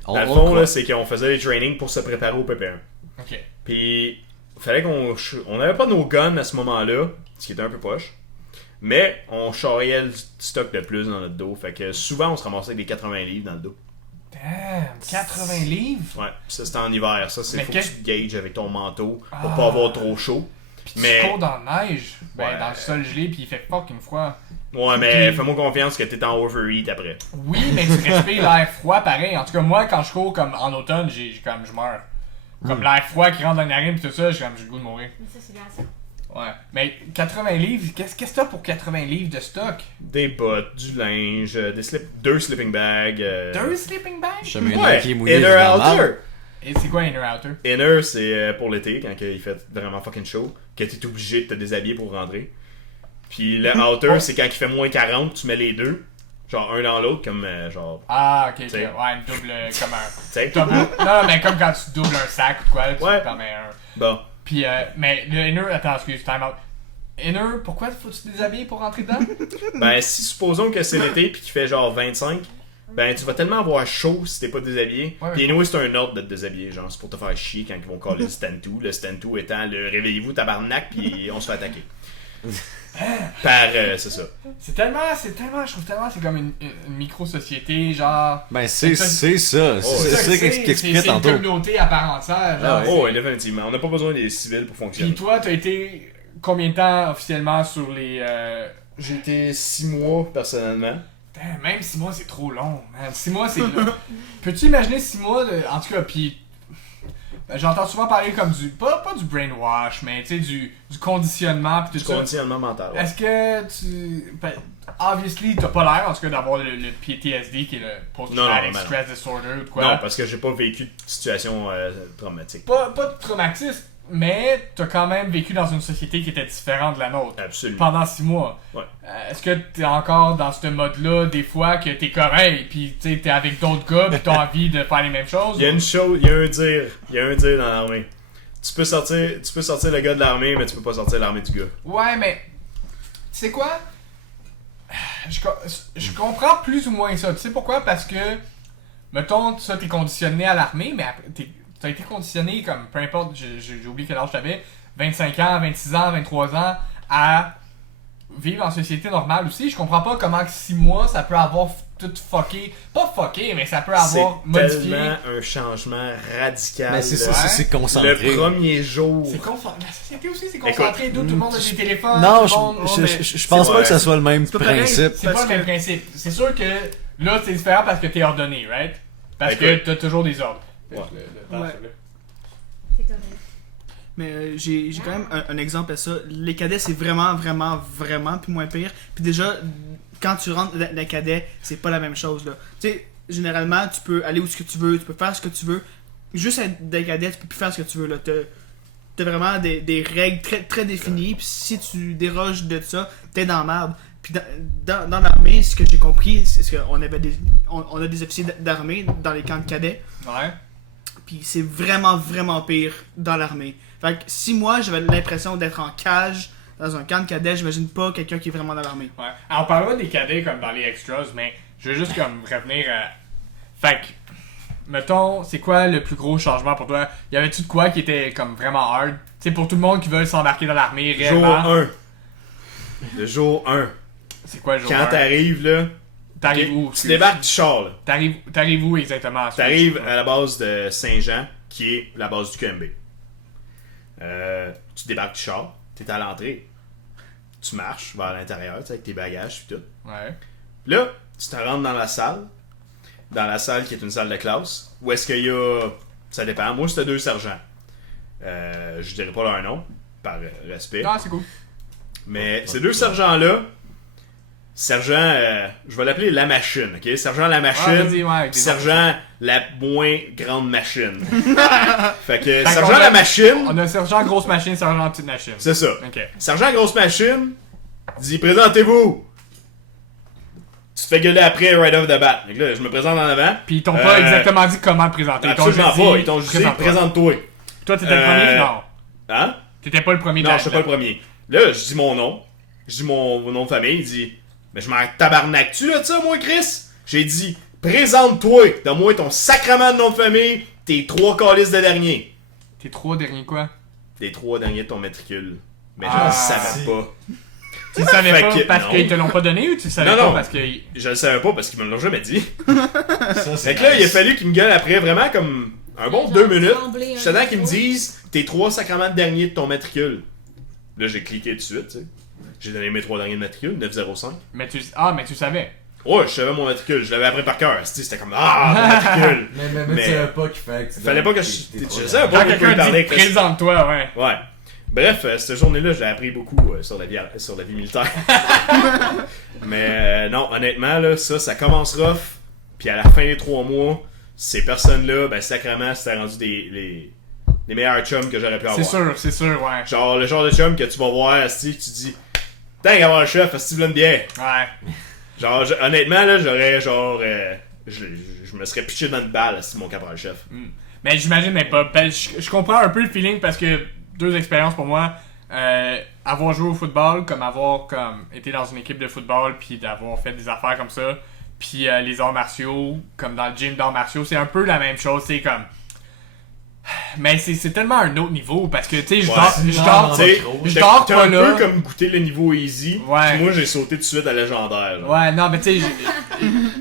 On- dans le on fond, croit. là, c'est qu'on faisait des trainings pour se préparer au PP1. Ok. Puis, fallait on n'avait pas nos guns à ce moment-là, ce qui était un peu poche. Mais on charriait le stock de plus dans notre dos. Fait que souvent, on se ramassait avec des 80 livres dans le dos. Damn, 80 livres? Ouais, puis ça c'était en hiver. Ça, c'est Mais faut qu'est-ce- que tu te gages avec ton manteau pour Ah. pas avoir trop chaud. Pis Mais- tu cours dans la neige, ben Ouais. dans le sol gelé, puis il fait fucking froid. Ouais, mais Puis- fais-moi confiance que t'es en overheat après. Oui, mais tu respires l'air froid pareil. En tout cas, moi, quand je cours comme en automne, comme je meurs. Comme l'air froid qui rentre dans les narines pis tout ça, j'ai le goût de mourir. Mais ça, c'est glaçant. Ouais. Mais 80 livres, qu'est-ce que t'as pour 80 livres de stock? Des bottes, du linge, deux sleeping bags. Deux sleeping bags? Chemin Ouais, qui est mouillé, inner c'est normal. outer. Et c'est quoi inner outer? Inner, c'est pour l'été, quand il fait vraiment fucking chaud, que t'es obligé de te déshabiller pour rentrer. Puis le outer, c'est quand il fait moins 40, tu mets les deux, genre un dans l'autre, comme genre. Ah, ok, ok. T'sais. Ouais, une double. Comme un. Tu sais? double- non, mais comme quand tu doubles un sac ou quoi, tu Ouais. t'en mets un. Bon. Puis, mais le inner, attends, excuse, time out. Inner, pourquoi faut-tu te déshabiller pour rentrer dedans? Ben, si supposons que c'est l'été puis qu'il fait genre 25, ben tu vas tellement avoir chaud si t'es pas déshabillé. Ouais, Puis anyway, c'est un ordre de te déshabiller, genre c'est pour te faire chier quand ils vont caller le stand 2. Le stand 2 étant le réveillez-vous tabarnak puis on se fait attaquer. Par, c'est ça. C'est tellement, je trouve tellement, c'est comme une micro-société, genre. Ben, c'est ça. C'est ouais. ça qu'expliquait C'est une tantôt. communauté à part entière, genre. Ah ouais. Oh, ouais, définitivement. On n'a pas besoin des civils pour Puis fonctionner. toi, t'as été combien de temps officiellement sur les. J'ai été 6 mois personnellement. Damn, même 6 mois, c'est trop long, man. 6 mois, c'est long. Peux-tu imaginer 6 mois, en tout cas, puis. J'entends souvent parler comme du. Pas du brainwash, mais tu sais, du conditionnement, pis Du tout ça. conditionnement mental. Ouais. Est-ce que tu. Ben, obviously, t'as pas l'air, en tout cas, d'avoir le PTSD, qui est le Post-Traumatic Non, non, Stress Disorder ou de quoi. Non, parce que j'ai pas vécu de situation traumatique. Pas de traumatisme, mais t'as quand même vécu dans une société qui était différente de la nôtre. Absolument. Pendant 6 mois. Ouais. Est-ce que t'es encore dans ce mode-là, des fois, que t'es correct, pis t'es avec d'autres gars, pis t'as envie de faire les mêmes choses? Il y a une chose, il y a un dire dans l'armée. Tu peux sortir le gars de l'armée, mais tu peux pas sortir l'armée du gars. Ouais, mais. Tu sais quoi? Je comprends plus ou moins ça. Tu sais pourquoi? Parce que. Mettons, ça, t'es conditionné à l'armée, mais après, t'as été conditionné comme, peu importe, j'ai oublié quel âge t'avais, 25 ans, 26 ans, 23 ans, à vivre en société normale aussi. Je comprends pas comment que 6 mois, ça peut avoir tout fucké. Pas fucké, mais ça peut avoir C'est modifié. tellement un changement radical. Mais c'est là. ça, c'est concentré. Le premier jour. C'est concentré. La société aussi, c'est concentré. D'où tout le monde a des téléphones. Non, tout le monde- ouais, mais je pense c'est pas vrai. que ça soit le même pas pareil. principe. C'est pas Parce le même que- principe. C'est sûr que là, c'est différent parce que t'es ordonné, right? Parce que Écoute. t'as toujours des ordres. Ouais. Ouais. C'est C'est correct. Mais j'ai quand même un exemple à ça. Les cadets, c'est vraiment plus moins pire. Puis déjà, quand tu rentres dans les cadets, c'est pas la même chose, là. Tu sais, généralement, tu peux aller où ce que tu veux, tu peux faire ce que tu veux. Juste être des cadets, tu peux plus faire ce que tu veux, là. T'as vraiment des règles très définies. Puis si tu déroges de ça, t'es dans la merde. Puis dans l'armée, ce que j'ai compris, c'est qu'on avait on a des officiers d'armée dans les camps de cadets. Ouais. Puis c'est vraiment pire dans l'armée. Fait que si moi j'avais l'impression d'être en cage dans un camp de cadets, j'imagine pas quelqu'un qui est vraiment dans l'armée. Ouais. Alors, on parlera des cadets comme dans les extras, mais je veux juste comme revenir à. Fait que, mettons, c'est quoi le plus gros changement pour toi? Y avait-tu de quoi qui était comme vraiment hard? Tu sais, pour tout le monde qui veut s'embarquer dans l'armée, Jour réellement. 1. Le jour 1. C'est quoi le jour Quand 1? t'arrives là, T'arrives où? tu débarques du char là. T'arrives où exactement? T'arrives à la base de Saint-Jean, qui est la base du QMB. Tu débarques du char, t'es à l'entrée. Tu marches vers l'intérieur, tu sais, avec tes bagages et tout. Ouais. Là, tu te rentres dans la salle. Dans la salle qui est une salle de classe. Où est-ce qu'il y a... Ça dépend. Moi, c'était 2 sergents. Je dirais pas leur nom, par respect. Ah, c'est cool. Mais ces 2 sergents-là, sergent, je vais l'appeler la machine, ok? Sergent la Ah, machine, vas-y, ouais, avec des sergent la moins grande machine. Fait que Fait qu'on sergent a- la machine, On a sergent grosse machine, sergent petite machine. c'est ça. Ok. Sergent grosse machine dit présentez-vous. Tu te fais gueuler après right off the bat. Donc là, je me présente en avant. Puis ils t'ont pas Euh, exactement dit comment te présenter. Ils t'ont Absolument juste dit, pas. Ils t'ont juste dit présente-toi. présente-toi. Toi, t'étais le premier? Non. Hein? T'étais pas le premier de Non, la- je suis pas le premier. Là, je dis mon nom. Je dis mon nom de famille. Il dit mais je m'en tabarnak-tu là de ça, moi, Chris? J'ai dit présente-toi. Donne-moi ton sacrement de nom de famille. Tes 3 calices de dernier. Tes 3 derniers quoi? Les 3 derniers de ton matricule. Mais je Ah, le savais si. pas. Tu le savais Fait pas que- parce non. qu'ils te l'ont pas donné ou tu le savais Non, pas non. parce que. Je le savais pas parce qu'ils me l'ont jamais dit. Ça, Fait que là, il a fallu qu'ils me gueulent après vraiment comme un bon Genre 2 minutes. trembler un J'étais temps qu'ils me peu. disent tes 3 sacrements de dernier de ton matricule. Là, j'ai cliqué tout de suite, tu sais. J'ai donné mes 3 derniers de matricule, 905. Mais tu savais. Ouais, je savais mon matricule, je l'avais appris par cœur. C'était comme ah, mon matricule. Mais tu savais pas qu'il fallait que tu Fallait pas que je. Je savais pas Quand qu'on quelqu'un pouvait parler dit avec présente-toi, ouais. Ouais. Bref, cette journée-là, j'ai appris beaucoup sur la vie militaire. Mais non, honnêtement, là, ça commence rough. Puis à la fin des 3 mois, ces personnes-là, ben sacrément, c'était rendu les meilleurs chums que j'aurais pu avoir. C'est sûr, ouais. Genre le genre de chum que tu vas voir, si tu dis tant qu'à avoir un chef, si tu veux une bière. Ouais. Genre, honnêtement, là, j'aurais genre. Je me serais pitché dans une balle si mon caporal chef. Mais j'imagine, mais pas. Ben, je comprends un peu le feeling parce que 2 expériences pour moi. Avoir joué au football, comme avoir comme été dans une équipe de football, puis d'avoir fait des affaires comme ça, puis les arts martiaux, comme dans le gym d'arts martiaux, c'est un peu la même chose, c'est comme. Mais c'est tellement un autre niveau parce que tu sais, je Ouais. dors, Non, je dors, non, Tu sais, je dors t'as pas un là. peu comme goûter le niveau easy. Ouais. Puis moi, j'ai sauté tout de suite à légendaire. Genre. Ouais, non, mais tu sais,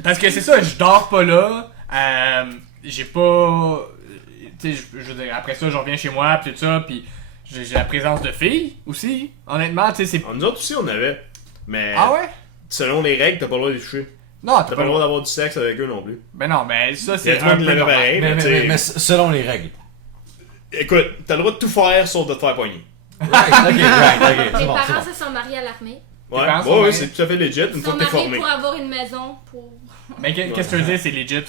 parce que c'est ça, je dors pas là, j'ai pas, tu sais, je veux dire, après ça, je reviens chez moi, pis tout ça, pis j'ai la présence de filles aussi, honnêtement, tu sais, c'est. Nous autres aussi, on avait. Mais Ah ouais? selon les règles, t'as pas le droit de les toucher. Non, T'as pas le droit d'avoir du sexe avec eux non plus. Mais non, mais ça, Il y c'est a tout le monde qui l'avait normal. pareil, mais tu sais. mais selon les règles. Écoute, t'as le droit de tout faire sauf de te faire poigner. Right, ok, Mes c'est bon, parents se sont mariés à l'armée. Ouais, parents sont ouais, mariés? c'est tout à fait legit une Ils fois sont que t'es mariés formé. pour avoir une maison. Pour... Mais qu'est-ce que tu veux dire, c'est legit?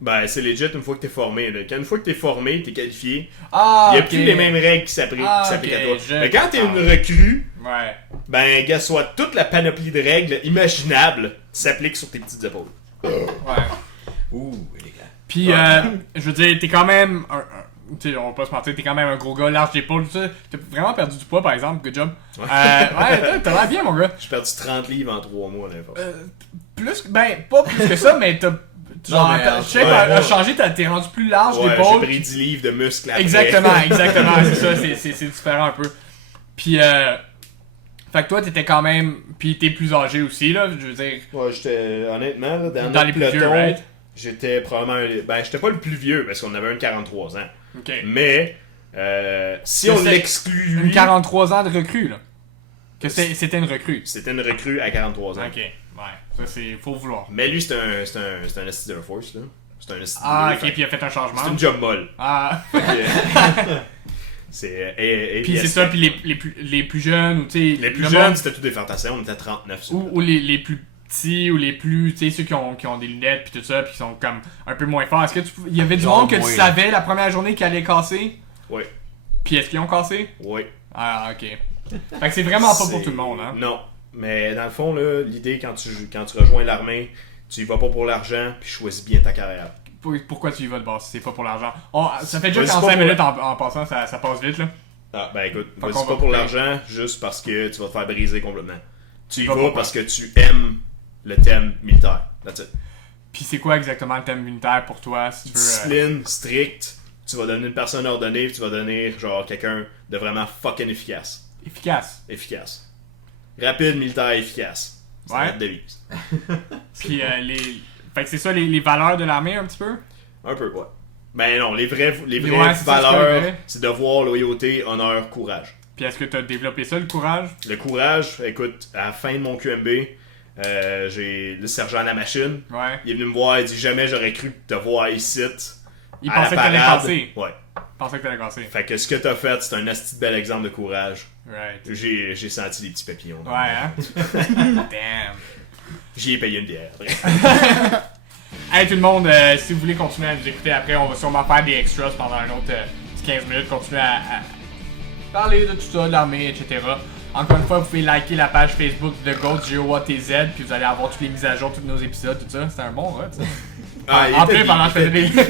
Ben, c'est legit une fois que t'es formé. Là. Quand une fois que t'es formé, t'es qualifié, Ah, il y a ok. plus les mêmes règles qui s'appliquent Ah, à ok, toi. je Mais quand t'es comprends. une recrue, Ouais. ben, gars, soit toute la panoplie de règles imaginables s'applique sur tes petites épaules. Ouais. Ouh, élégant. Pis, je veux dire, t'es quand même tu sais, on va pas se mentir, t'es quand même un gros gars, large d'épaule, tout ça. T'as vraiment perdu du poids, par exemple, good job. Ouais, t'as l'air bien, mon gars. J'ai perdu 30 livres en 3 mois, n'importe. Plus, ben, pas plus que ça, mais t'as. Genre, mais, je sais ouais, a ouais. changé, t'es rendu plus large Ouais, d'épaule. j'ai pris 10 livres de muscles après. Exactement, c'est ça, c'est différent un peu. Puis, Fait que toi, t'étais quand même. Puis t'es plus âgé aussi, là, je veux dire. Ouais, j'étais, honnêtement, là, dans Dans notre les plus peloton, vieux, right? j'étais probablement. Ben, j'étais pas le plus vieux parce qu'on avait un de 43 ans. Ok. Mais, si Que on c'est l'exclut, Une lui, 43 ans de recrue, là. Que c'était une recrue. c'était une recrue à 43 ans. Ok, ouais. Ça, c'est. Faut vouloir. Mais lui, c'est un esti d'Air Force, là. C'est un esti de Ah, bleu, ok, fait- puis il a fait un changement. C'est une job molle. Ah. Fait que- c'est. Puis c'est ça, puis les plus jeunes, ou tu sais. Les plus le jeunes, monde- c'était tout des fantassins, on était 39 sur Ou les plus petits, ou les plus. Tu sais, ceux qui ont des lunettes, puis tout ça, puis qui sont comme un peu moins forts. Est-ce que il y avait du Genre monde que tu moins. savais la première journée qu'ils allaient casser? Oui, Puis est-ce qu'ils ont cassé? oui. Ah, ok. Fait que c'est vraiment pas pour tout le monde, hein. Non. Mais dans le fond, là, l'idée quand tu rejoins l'armée, tu y vas pas pour l'argent, puis choisis bien ta carrière. Pourquoi tu y vas de base si c'est pas pour l'argent? Ça fait déjà Ouais, c'est 45 pas pour- minutes en passant, ça passe vite, là. Ah, ben écoute, Fait vas-y qu'on pas va pour couper. l'argent, juste parce que tu vas te faire briser complètement. Tu y vas vas pourquoi? parce que tu aimes le thème militaire. That's it. Puis c'est quoi exactement le thème militaire pour toi, si tu veux... Discipline, strict, tu vas devenir une personne ordonnée, puis tu vas devenir genre quelqu'un de vraiment fucking efficace. efficace. Efficace. Rapide, militaire, efficace. C'est Ouais. notre devise. Puis Fait que c'est ça les valeurs de l'armée, un petit peu? Un peu, ouais. Ben non, les vraies Ouais, c'est ça, c'est pas valeurs, vrai. c'est devoir, loyauté, honneur, courage. Puis est-ce que t'as développé ça, le courage? Le courage, écoute, à la fin de mon QMB, j'ai le sergent à la machine. Ouais. Il est venu me voir, il dit jamais j'aurais cru te voir ici. Il à la pensait que t'allais parade. casser. Ouais. Il pensait que t'allais casser. Fait que ce que t'as fait, c'est un asti de bel exemple de courage. Right. J'ai senti des petits papillons. Ouais, hein? Damn. J'y ai payé une bière. Hey tout le monde, si vous voulez continuer à nous écouter après, on va sûrement faire des extras pendant un autre 15 minutes, continuer à parler de tout ça, de l'armée, etc. Encore une fois, vous pouvez liker la page Facebook de GOAT, GOATZ, puis vous allez avoir toutes les mises à jour, tous nos épisodes, tout ça. C'était un bon run, ça. Ah, il En était plus, pendant que je bien. faisais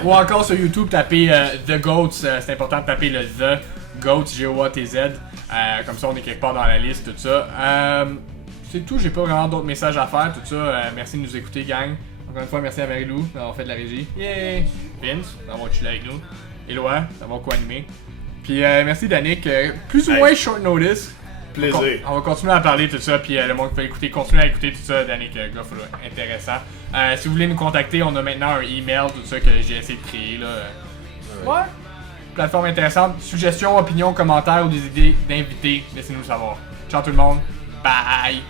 des... Ou encore sur YouTube, tapez The Goats, c'est important de taper le The Goats, GOATZ. Comme ça, on est quelque part dans la liste, tout ça. C'est tout, j'ai pas vraiment d'autres messages à faire, tout ça. Merci de nous écouter, gang. Encore une fois, merci à Marie-Lou d'avoir fait de la régie. Yay! Vince, d'avoir chillé avec nous. Éloi, d'avoir co-animé. Puis merci Danick, plus ou moins short notice. Plaisir. On va continuer à parler tout ça, puis le monde qui peut écouter, continuer à écouter tout ça, Danick Goff, là, intéressant. Si vous voulez nous contacter, on a maintenant un email, tout ça que j'ai essayé de créer là. Ouais. Plateforme intéressante. Suggestions, opinions, commentaires ou des idées d'invités, laissez-nous le savoir. Ciao tout le monde. Bye!